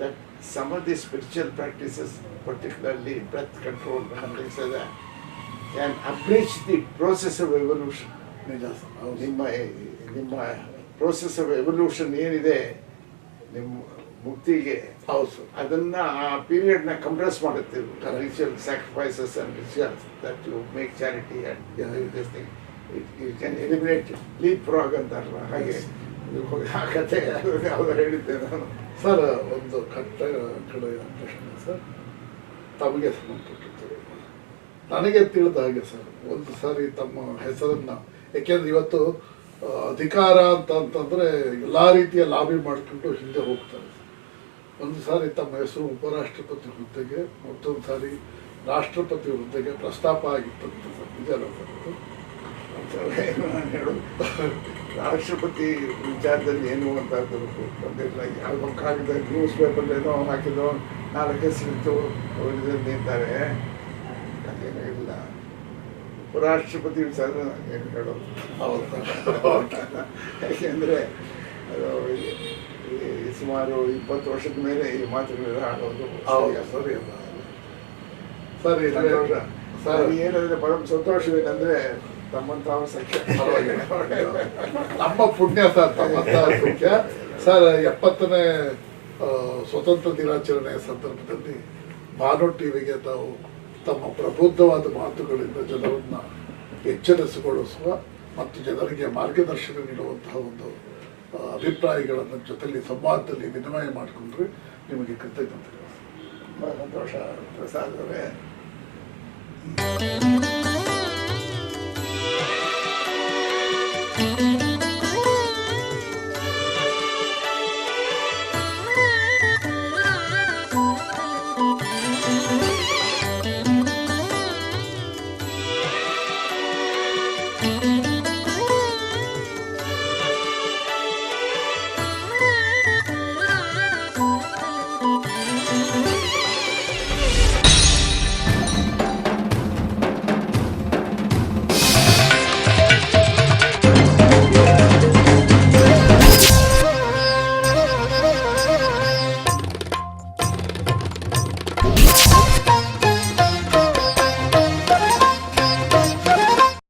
that some of the spiritual practices, particularly breath control and things like that, can abridge the process of evolution. ನಿಮ್ಮ process of evolution ಏನಿದೆ ನಿಮ್ಮ ಮುಕ್ತಿಗೆ, ಅದನ್ನ ಆ ಪೀರಿಯಡ್ನ ಕಂಪ್ರೆಸ್ ಮಾಡುತ್ತೆ. Ritual sacrifices and rituals that you make charity and this thing you can eliminate leap frog ಅಂತಾರಲ್ಲ ಹಾಗೆ. ಆ ಕಥೆ ಯಾವ್ದು ಹೇಳಿದ್ದೆ ನಾನು ಸರ್. ಒಂದು ಕಡೆಯ ಪ್ರಶ್ನೆ ಸರ್, ತಮಗೆ ಸಂಬಂಧಪಟ್ಟಿತ್ತು. ನನಗೆ ತಿಳಿದ ಹಾಗೆ ಸರ್, ಒಂದು ಸಾರಿ ತಮ್ಮ ಹೆಸರನ್ನು, ಯಾಕೆಂದ್ರೆ ಇವತ್ತು ಅಧಿಕಾರ ಅಂತಂದರೆ ಎಲ್ಲ ರೀತಿಯ ಲಾಬಿ ಮಾಡಿಕೊಂಡು ಹಿಂದೆ ಹೋಗ್ತಾರೆ. ಒಂದು ಸಾರಿ ತಮ್ಮ ಹೆಸರು ಉಪರಾಷ್ಟ್ರಪತಿ ಹುದ್ದೆಗೆ, ಮತ್ತೊಂದು ಸಾರಿ ರಾಷ್ಟ್ರಪತಿ ಹುದ್ದೆಗೆ ಪ್ರಸ್ತಾಪ ಆಗಿತ್ತಂತ ಸರ್, ನಿಜಾನ ನಾನು ಹೇಳೋದು. ರಾಷ್ಟ್ರಪತಿ ವಿಚಾರದಲ್ಲಿ ಏನು ಅಂತ ಬಂದಿಲ್ಲ. ಯಾವುದೋ ಕಾಗದ ನ್ಯೂಸ್ ಪೇಪರ್ ಏನೋ ಹಾಕಿದ್ರು, 4 ಹೆಸರಿತ್ತು ನಿಂತಾರೆ, ಅದೇನೂ ಇಲ್ಲ. ಉಪರಾಷ್ಟ್ರಪತಿ ವಿಚಾರ ಏನು ಹೇಳೋದು. ಯಾಕೆಂದರೆ ಅದು ಸುಮಾರು 20 ವರ್ಷದ ಮೇಲೆ ಈ ಮಾತುಗಳೆಲ್ಲ ಆಡೋದು ಸರಿ. ಸರ್ ಏನಂದ್ರೆ ಪರಮ ಸಂತೋಷವೇನೆಂದ್ರೆ ತಮ್ಮಂತಾವ ಸಂಖ್ಯೆ ನಮ್ಮ ಪುಣ್ಯ ಸರ್ ತಮ್ಮಂತಹ ಸಂಖ್ಯೆ ಸರ್ 70ನೇ ಸ್ವತಂತ್ರ ದಿನಾಚರಣೆಯ ಸಂದರ್ಭದಲ್ಲಿ ಭಾನು ಟಿವಿಗೆ ತಾವು ತಮ್ಮ ಪ್ರಬುದ್ಧವಾದ ಮಾತುಗಳಿಂದ ಜನರನ್ನ ಎಚ್ಚರಿಸಿಗೊಳಿಸುವ ಮತ್ತು ಜನರಿಗೆ ಮಾರ್ಗದರ್ಶನ ನೀಡುವಂತಹ ಒಂದು ಅಭಿಪ್ರಾಯಗಳನ್ನು ಜೊತೆಲಿ ಸಂವಾದದಲ್ಲಿ ವಿನಿಮಯ ಮಾಡಿಕೊಂಡ್ರೆ ನಿಮಗೆ ಕೃತಜ್ಞತೆಗಳು. ತುಂಬ ಸಂತೋಷ ಪ್ರಸಾದ್ ಅವರೇ.